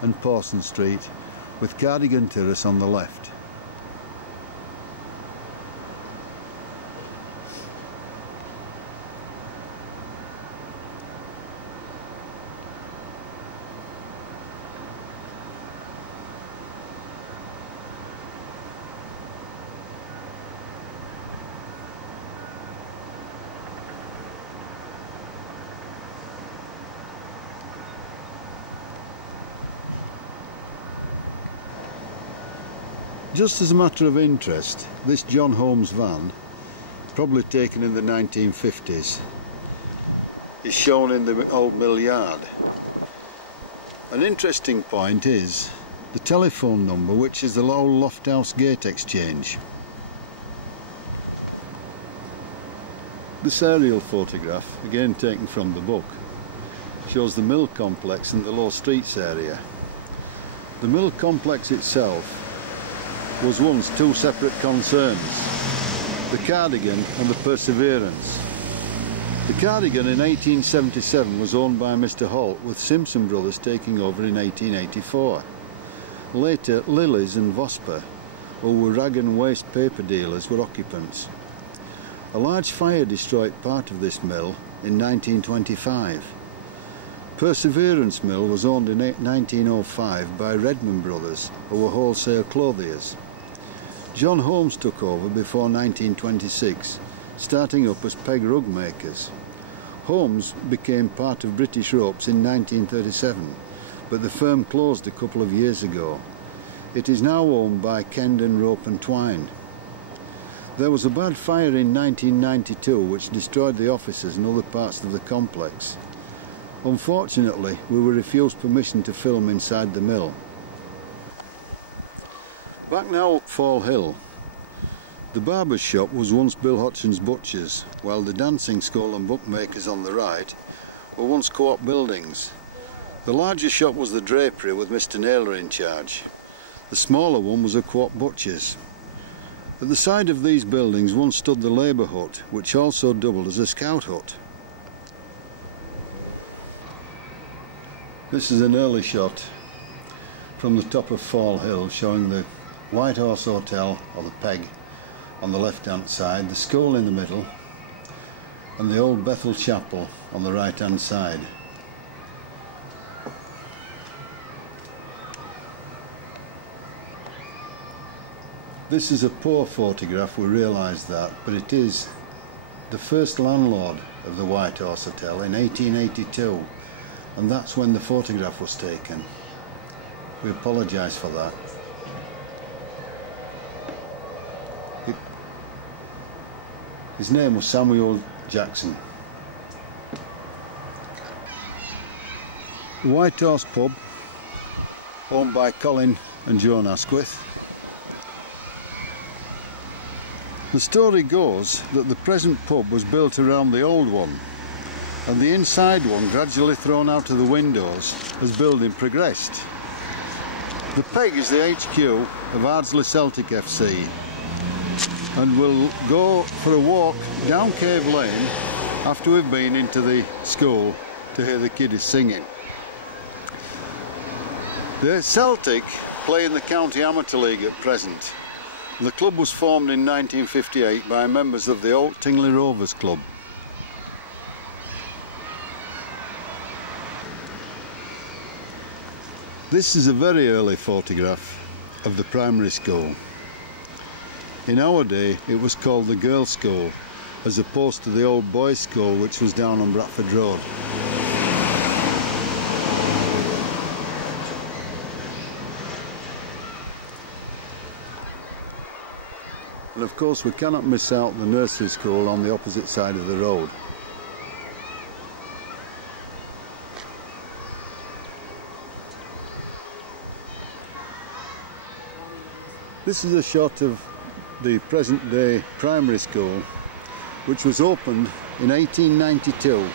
and Pawson Street, with Cardigan Terrace on the left. Just as a matter of interest, this John Holmes van, probably taken in the 1950s, is shown in the old mill yard. An interesting point is the telephone number, which is the old Lofthouse Gate Exchange. This aerial photograph, again taken from the book, shows the mill complex in the Low Streets area. The mill complex itself was once two separate concerns, the Cardigan and the Perseverance. The Cardigan in 1877 was owned by Mr. Holt, with Simpson Brothers taking over in 1884. Later, Lillies and Vosper, who were rag and waste paper dealers, were occupants. A large fire destroyed part of this mill in 1925. Perseverance Mill was owned in 1905 by Redmond Brothers, who were wholesale clothiers. John Holmes took over before 1926, starting up as peg rug makers. Holmes became part of British Ropes in 1937, but the firm closed a couple of years ago. It is now owned by Kendon Rope and Twine. There was a bad fire in 1992 which destroyed the offices and other parts of the complex. Unfortunately, we were refused permission to film inside the mill. Back now up Fall Hill. The barber's shop was once Bill Hodgson's Butchers, while the dancing school and bookmakers on the right were once co-op buildings. The larger shop was the drapery with Mr. Naylor in charge. The smaller one was a co-op butcher's. At the side of these buildings once stood the labour hut, which also doubled as a scout hut. This is an early shot from the top of Fall Hill, showing the White Horse Hotel, or the Peg, on the left hand side, the school in the middle, and the old Bethel Chapel on the right hand side. This is a poor photograph, we realise that, but it is the first landlord of the White Horse Hotel in 1882, and that's when the photograph was taken. We apologise for that. His name was Samuel Jackson. The White Horse Pub, owned by Colin and Joan Asquith. The story goes that the present pub was built around the old one, and the inside one gradually thrown out of the windows as building progressed. The Peg is the HQ of Ardsley Celtic FC, and we'll go for a walk down Cave Lane after we've been into the school to hear the kiddies singing. The Celtic play in the County Amateur League at present. The club was formed in 1958 by members of the Old Tingley Rovers Club. This is a very early photograph of the primary school. In our day it was called the Girls' School, as opposed to the old boys' school which was down on Bradford Road. And of course we cannot miss out the nursery school on the opposite side of the road. This is a shot of the present day primary school, which was opened in 1892.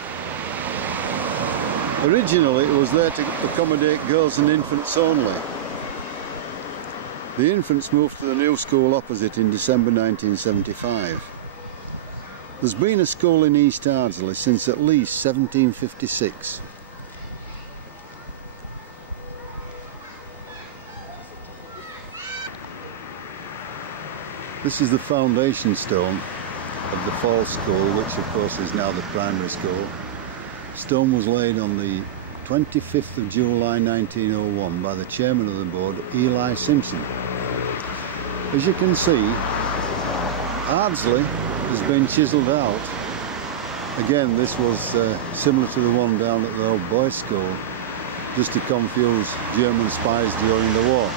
Originally it was there to accommodate girls and infants only. The infants moved to the new school opposite in December 1975. There's been a school in East Ardsley since at least 1756. This is the foundation stone of the Fall School, which of course is now the primary school. Stone was laid on the 25th of July 1901 by the chairman of the board, Eli Simpson. As you can see, Ardsley has been chiselled out. Again, this was similar to the one down at the old boys' school, just to confuse German spies during the war.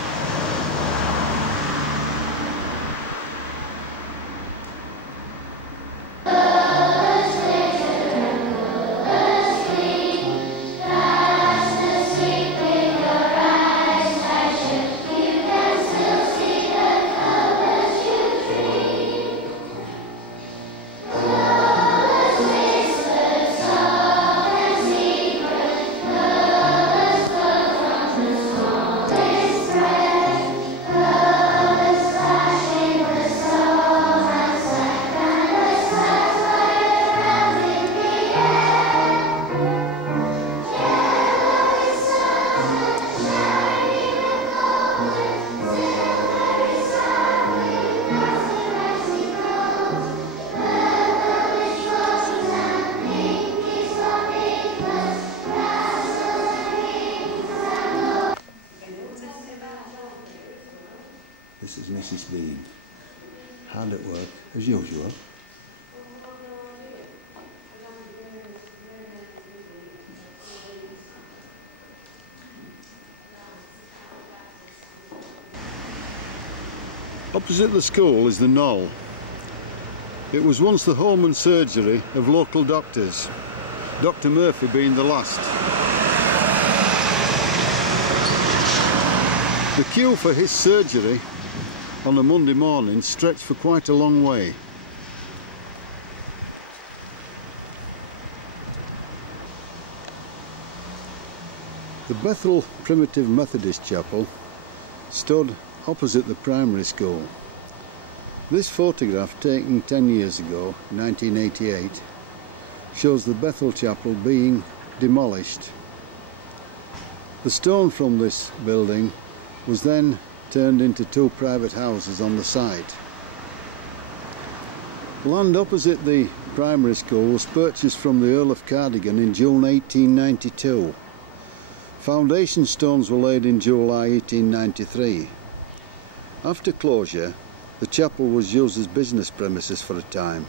This is Mrs. Bean. Hard at work, as usual. Opposite the school is the Knoll. It was once the home and surgery of local doctors, Dr. Murphy being the last. The queue for his surgery on a Monday morning stretched for quite a long way. The Bethel Primitive Methodist Chapel stood opposite the primary school. This photograph, taken 10 years ago, 1988, shows the Bethel Chapel being demolished. The stone from this building was then turned into 2 private houses on the site. Land opposite the primary school was purchased from the Earl of Cardigan in June 1892. Foundation stones were laid in July 1893. After closure, the chapel was used as business premises for a time.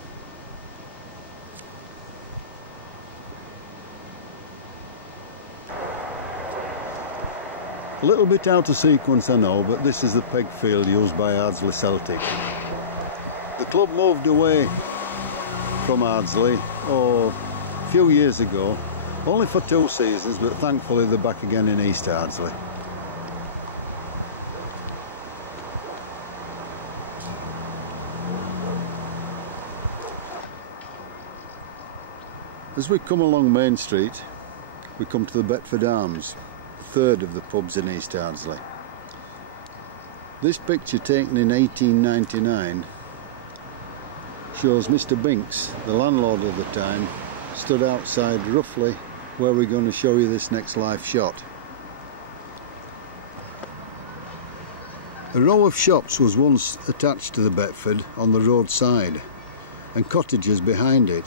A little bit out of sequence, I know, but this is the peg field used by Ardsley Celtic. The club moved away from Ardsley a few years ago, only for 2 seasons, but thankfully they're back again in East Ardsley. As we come along Main Street, we come to the Betford Arms, third of the pubs in East Ardsley. This picture, taken in 1899, shows Mr. Binks, the landlord of the time, stood outside roughly where we're going to show you this next live shot. A row of shops was once attached to the Betford on the roadside, and cottages behind it.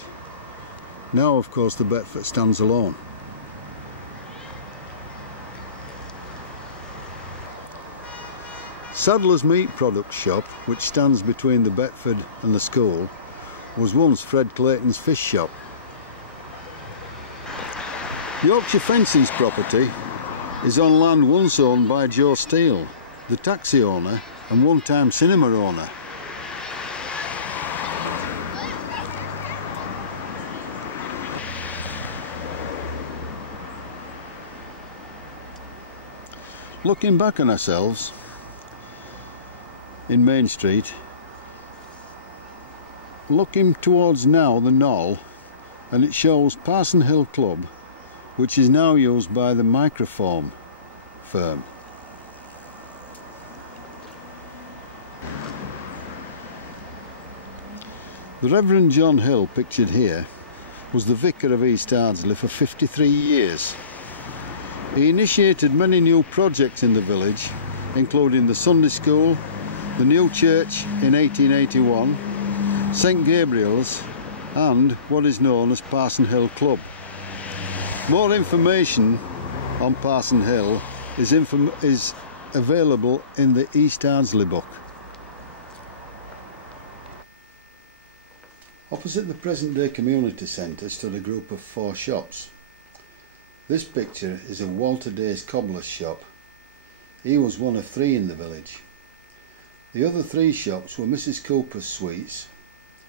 Now, of course, the Betford stands alone. Sadler's Meat Products shop, which stands between the Betford and the school, was once Fred Clayton's fish shop. Yorkshire Fencing's property is on land once owned by Joe Steele, the taxi owner and one-time cinema owner. Looking back on ourselves in Main Street, looking towards now the Knoll, and it shows Parson Hill Club, which is now used by the Microform firm. The Reverend John Hill, pictured here, was the vicar of East Ardsley for 53 years. He initiated many new projects in the village, including the Sunday School, the new church in 1881, St Gabriel's, and what is known as Parson Hill Club. More information on Parson Hill is available in the East Ardsley book. Opposite the present-day community centre stood a group of 4 shops. This picture is of Walter Day's cobbler's shop. He was one of 3 in the village. The other 3 shops were Mrs Cooper's Sweets,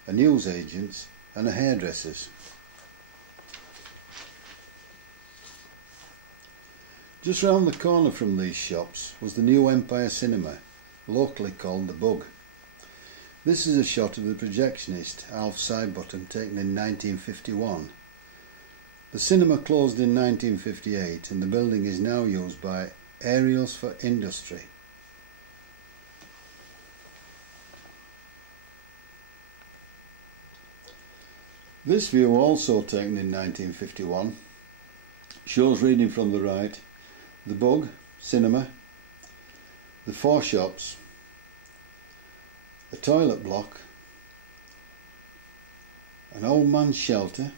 a newsagent's and a hairdresser's. Just round the corner from these shops was the new Empire Cinema, locally called the Bug. This is a shot of the projectionist Alf Sidebottom, taken in 1951. The cinema closed in 1958 and the building is now used by Aerials for Industry. This view, also taken in 1951, shows, reading from the right, the Bug, cinema, the 4 shops, a toilet block, an old man's shelter,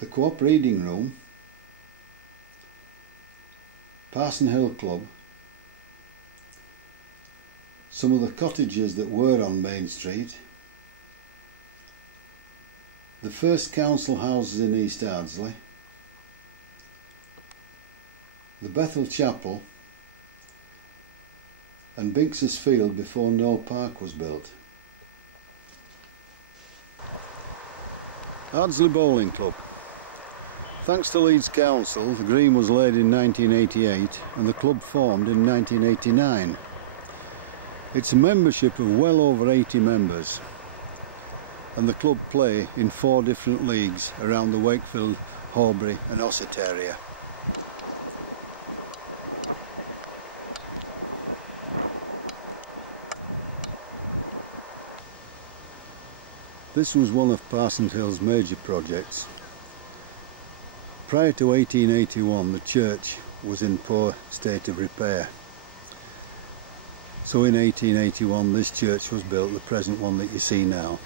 the Co-op reading room, Parson Hill Club, some of the cottages that were on Main Street, the first council houses in East Ardsley, the Bethel Chapel, and Binks's Field before Knoll Park was built. Ardsley Bowling Club. Thanks to Leeds Council, the green was laid in 1988 and the club formed in 1989. It's a membership of well over 80 members, and the club play in 4 different leagues around the Wakefield, Horbury and Ossett area. This was one of Parson Hill's major projects. Prior to 1881, the church was in poor state of repair. So in 1881 this church was built, the present one that you see now.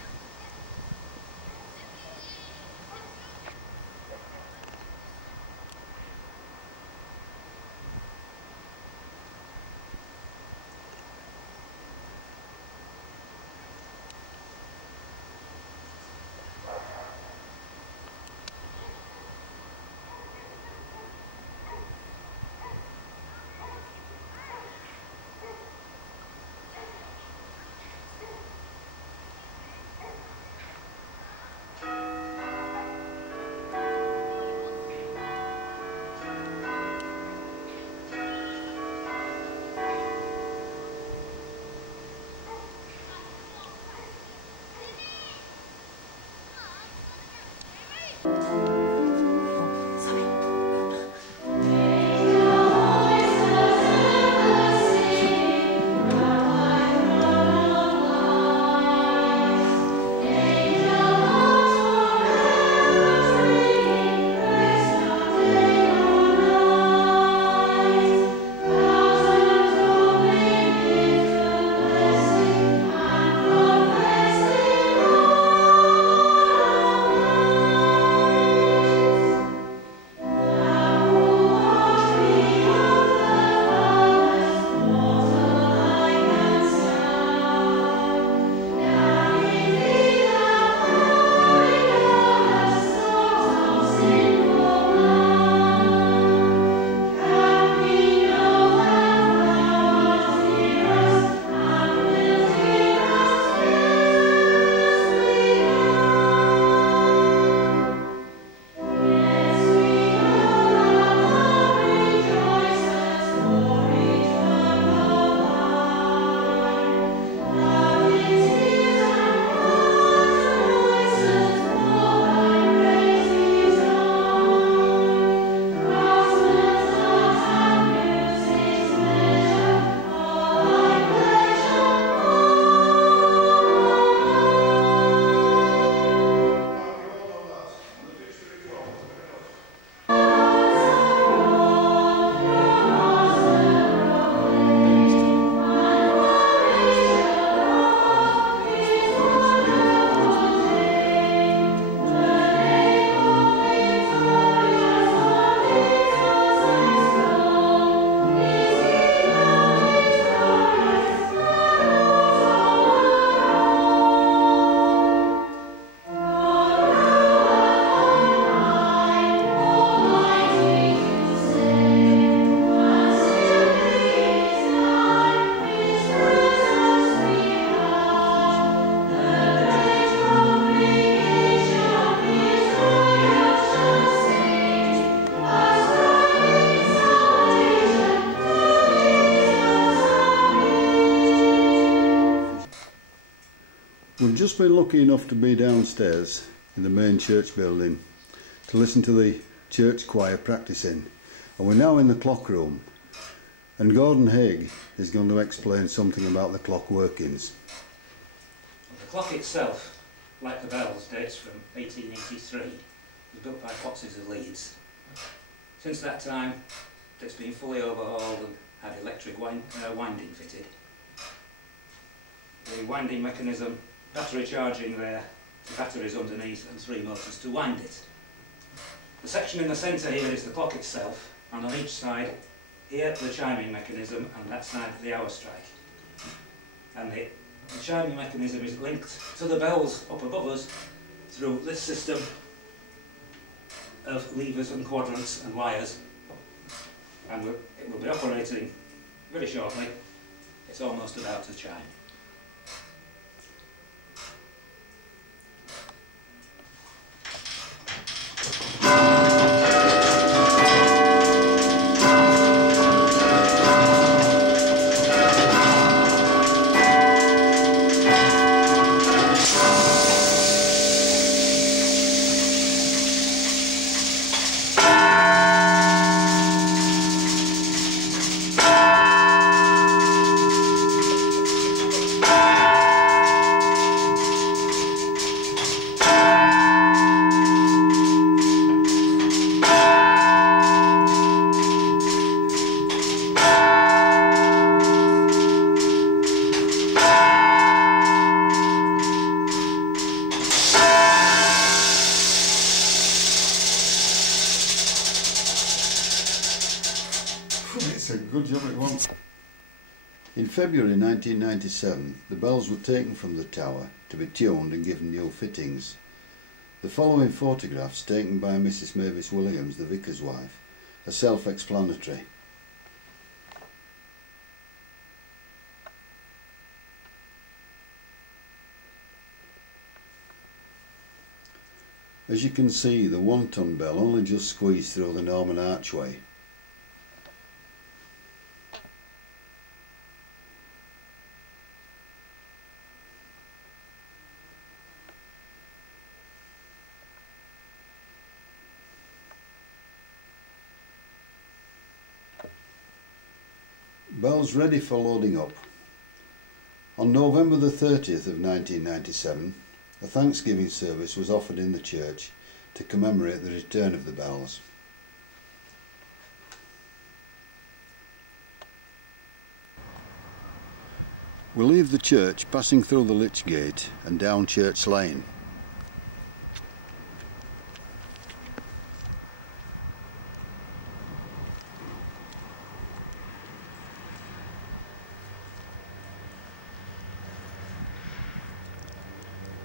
We've just been lucky enough to be downstairs in the main church building to listen to the church choir practicing, and we're now in the clock room, and Gordon Haig is going to explain something about the clock workings. The clock itself, like the bells, dates from 1883. It was built by Foxes of Leeds. Since that time it's been fully overhauled and had electric winding fitted. The winding mechanism, battery charging there, the batteries underneath and 3 motors to wind it. The section in the centre here is the clock itself, and on each side here the chiming mechanism, and that side the hour strike. And the chiming mechanism is linked to the bells up above us through this system of levers and quadrants and wires, and it will be operating very shortly. It's almost about to chime. It's a good job it won't. In February 1997, the bells were taken from the tower to be tuned and given new fittings. The following photographs, taken by Mrs. Mavis Williams, the vicar's wife, are self-explanatory. As you can see, the 1-ton bell only just squeezed through the Norman archway. Bells ready for loading up. On November the 30th of 1997, a Thanksgiving service was offered in the church to commemorate the return of the bells. We leave the church passing through the Lich Gate and down Church Lane.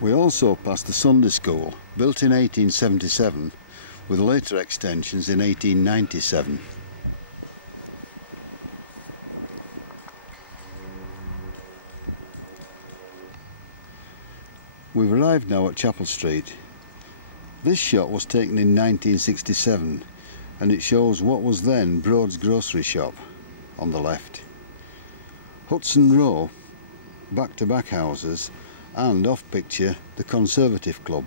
We also passed the Sunday School, built in 1877, with later extensions in 1897. We've arrived now at Chapel Street. This shot was taken in 1967, and it shows what was then Broad's grocery shop on the left. Hudson Row, back-to-back houses, and off picture the Conservative Club.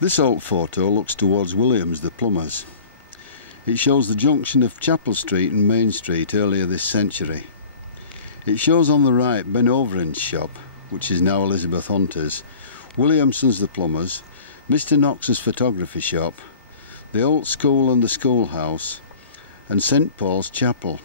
This old photo looks towards Williams the plumbers. It shows the junction of Chapel Street and Main Street earlier this century. It shows on the right Ben Overend's shop, which is now Elizabeth Hunter's, Williamson's the plumbers, Mr. Knox's photography shop, the old school and the schoolhouse, and St. Paul's Chapel.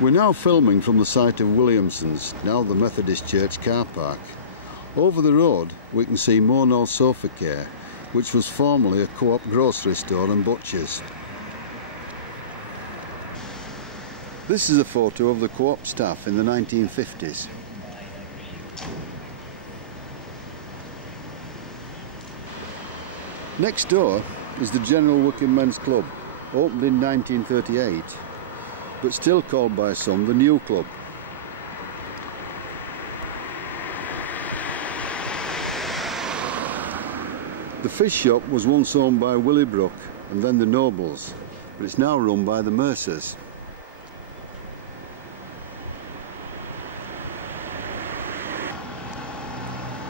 We're now filming from the site of Williamson's, now the Methodist Church car park. Over the road we can see Monod Sofa Care, which was formerly a Co-op grocery store and butcher's. This is a photo of the Co-op staff in the 1950s. Next door is the General Working Men's Club, opened in 1938. But still called by some the New Club. The fish shop was once owned by Willie Brooke and then the Nobles, but it's now run by the Mercers.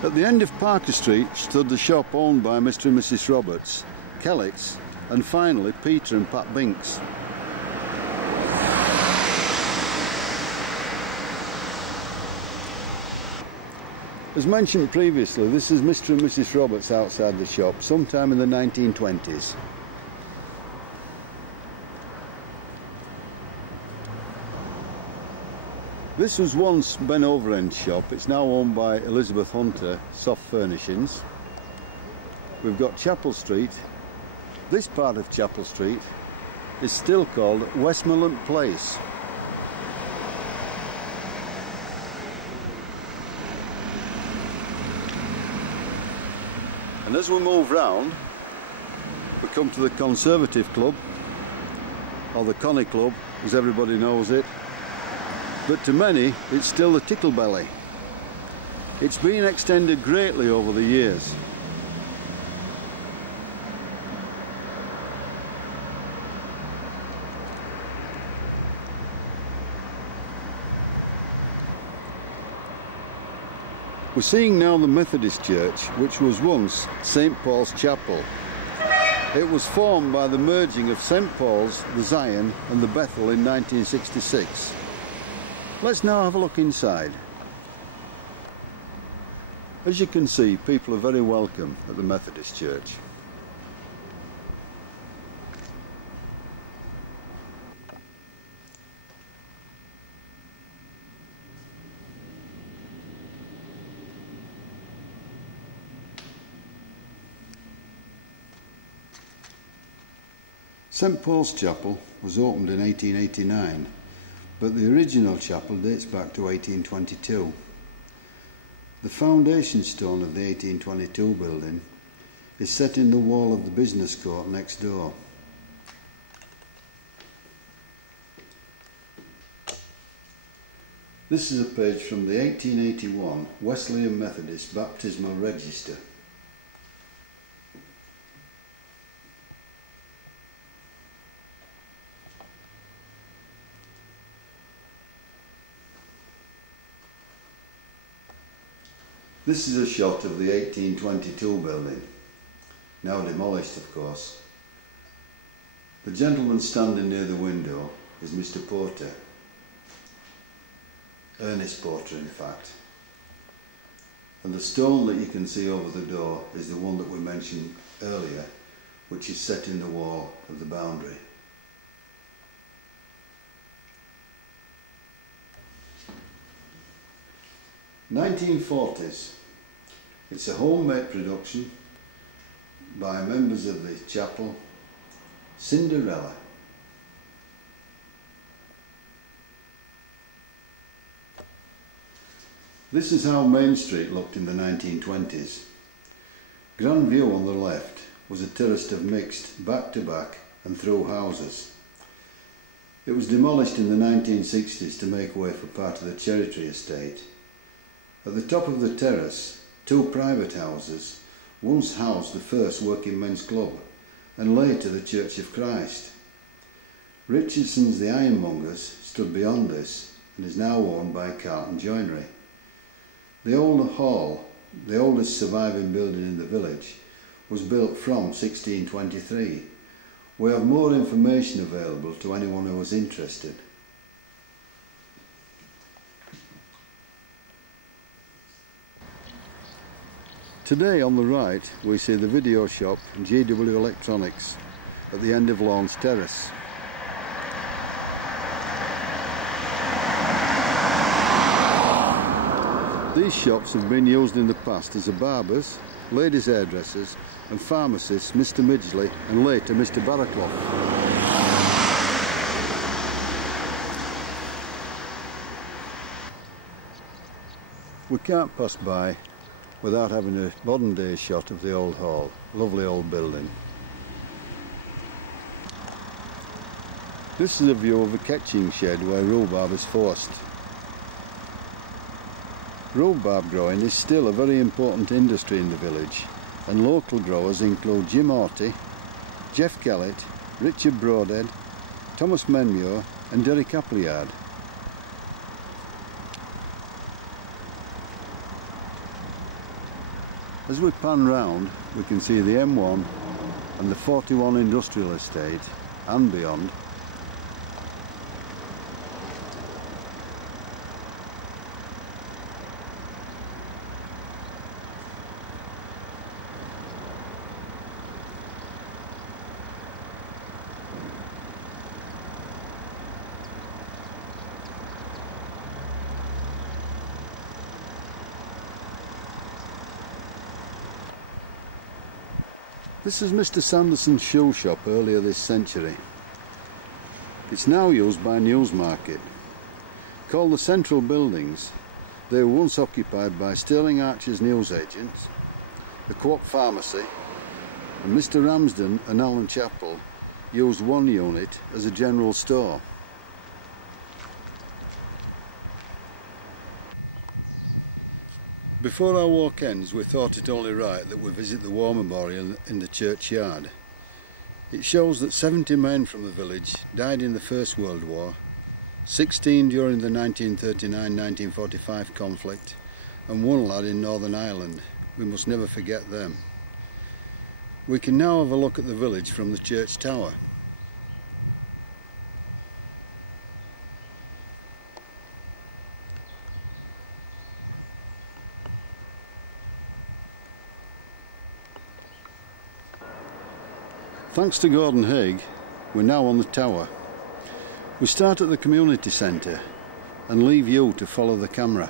At the end of Parker Street stood the shop owned by Mr. and Mrs. Roberts, Kellett's, and finally Peter and Pat Binks. As mentioned previously, this is Mr. and Mrs. Roberts outside the shop, sometime in the 1920s. This was once Ben Overend's shop. It's now owned by Elizabeth Hunter Soft Furnishings. We've got Chapel Street. This part of Chapel Street is still called Westmoreland Place. And as we move round, we come to the Conservative Club, or the Connie Club as everybody knows it, but to many it's still the Tickle Belly. It's been extended greatly over the years. We're seeing now the Methodist Church, which was once St Paul's Chapel. It was formed by the merging of St Paul's, the Zion and the Bethel in 1966. Let's now have a look inside. As you can see, people are very welcome at the Methodist Church. St Paul's Chapel was opened in 1889, but the original chapel dates back to 1822. The foundation stone of the 1822 building is set in the wall of the business court next door. This is a page from the 1881 Wesleyan Methodist Baptismal Register. This is a shot of the 1822 building, now demolished of course. The gentleman standing near the window is Mr. Porter, Ernest Porter in fact. And the stone that you can see over the door is the one that we mentioned earlier, which is set in the wall of the boundary. (1940s). It's a homemade production by members of the chapel, Cinderella. This is how Main Street looked in the 1920s. Grand View on the left was a terrace of mixed back-to-back and through houses. It was demolished in the 1960s to make way for part of the Cherry Tree estate. At the top of the terrace, two private houses once housed the first working men's club and later the Church of Christ. Richardson's the Ironmongers stood beyond this and is now owned by Carlton Joinery. The old hall, the oldest surviving building in the village, was built from 1623. We have more information available to anyone who is interested. Today on the right we see the video shop GW Electronics at the end of Lawns Terrace. These shops have been used in the past as a barber's, ladies' hairdressers and pharmacists Mr Midgley and later Mr Barraclough. We can't pass by without having a modern day shot of the old hall, lovely old building. This is a view of a catching shed where rhubarb is forced. Rhubarb growing is still a very important industry in the village, and local growers include Jim Horty, Jeff Kellett, Richard Broadhead, Thomas Menmuir and Derek Appleyard. As we pan round, we can see the M1 and the 41 Industrial Estate and beyond. This is Mr. Sanderson's shoe shop earlier this century. It's now used by Newsmarket. Called the Central Buildings, they were once occupied by Sterling Archer's newsagents, the Co-op Pharmacy, and Mr. Ramsden and Alan Chappell used one unit as a general store. Before our walk ends, we thought it only right that we visit the War Memorial in the churchyard. It shows that 70 men from the village died in the First World War, 16 during the 1939-1945 conflict, and one lad in Northern Ireland. We must never forget them. We can now have a look at the village from the church tower. Thanks to Gordon Haig, we're now on the tower. We start at the community centre and leave you to follow the camera.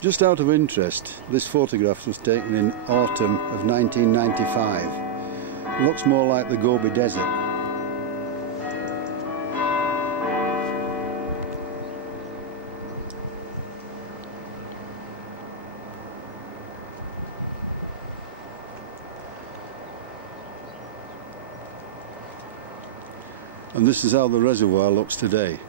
Just out of interest, this photograph was taken in autumn of 1995. It looks more like the Gobi Desert. And this is how the reservoir looks today.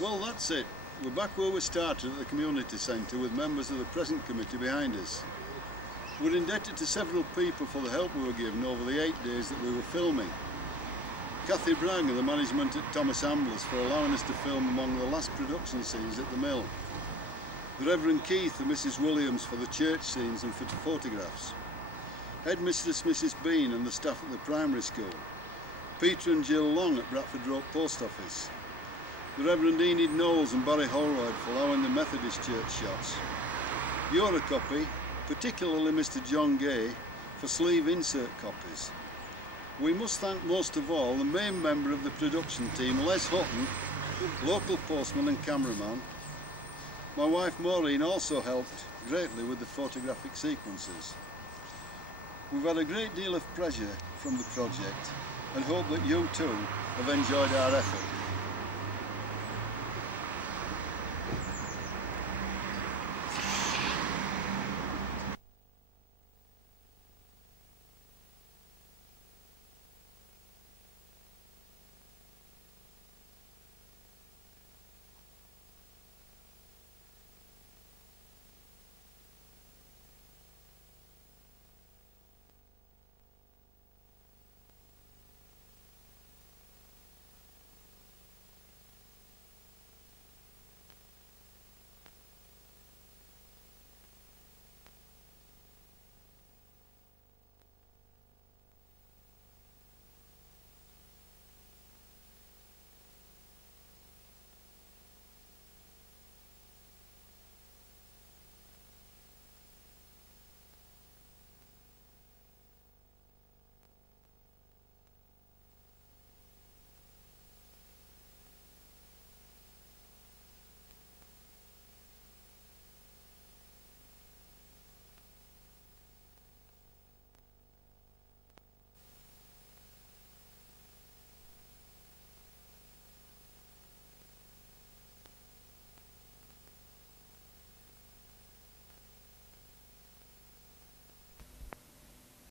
Well, that's it. We're back where we started at the community centre with members of the present committee behind us. We're indebted to several people for the help we were given over the 8 days that we were filming. Kathy Bragg and the management at Thomas Ambler's for allowing us to film among the last production scenes at the mill. The Reverend Keith and Mrs Williams for the church scenes and for photographs. Headmistress Mrs Bean and the staff at the primary school. Peter and Jill Long at Bradford Road Post Office. The Reverend Enid Knowles and Barry Holroyd for allowing the Methodist church shots. Eurocopy, particularly Mr John Gay, for sleeve insert copies. We must thank most of all the main member of the production team, Les Hutton, local postman and cameraman. My wife Maureen also helped greatly with the photographic sequences. We've had a great deal of pleasure from the project and hope that you too have enjoyed our effort.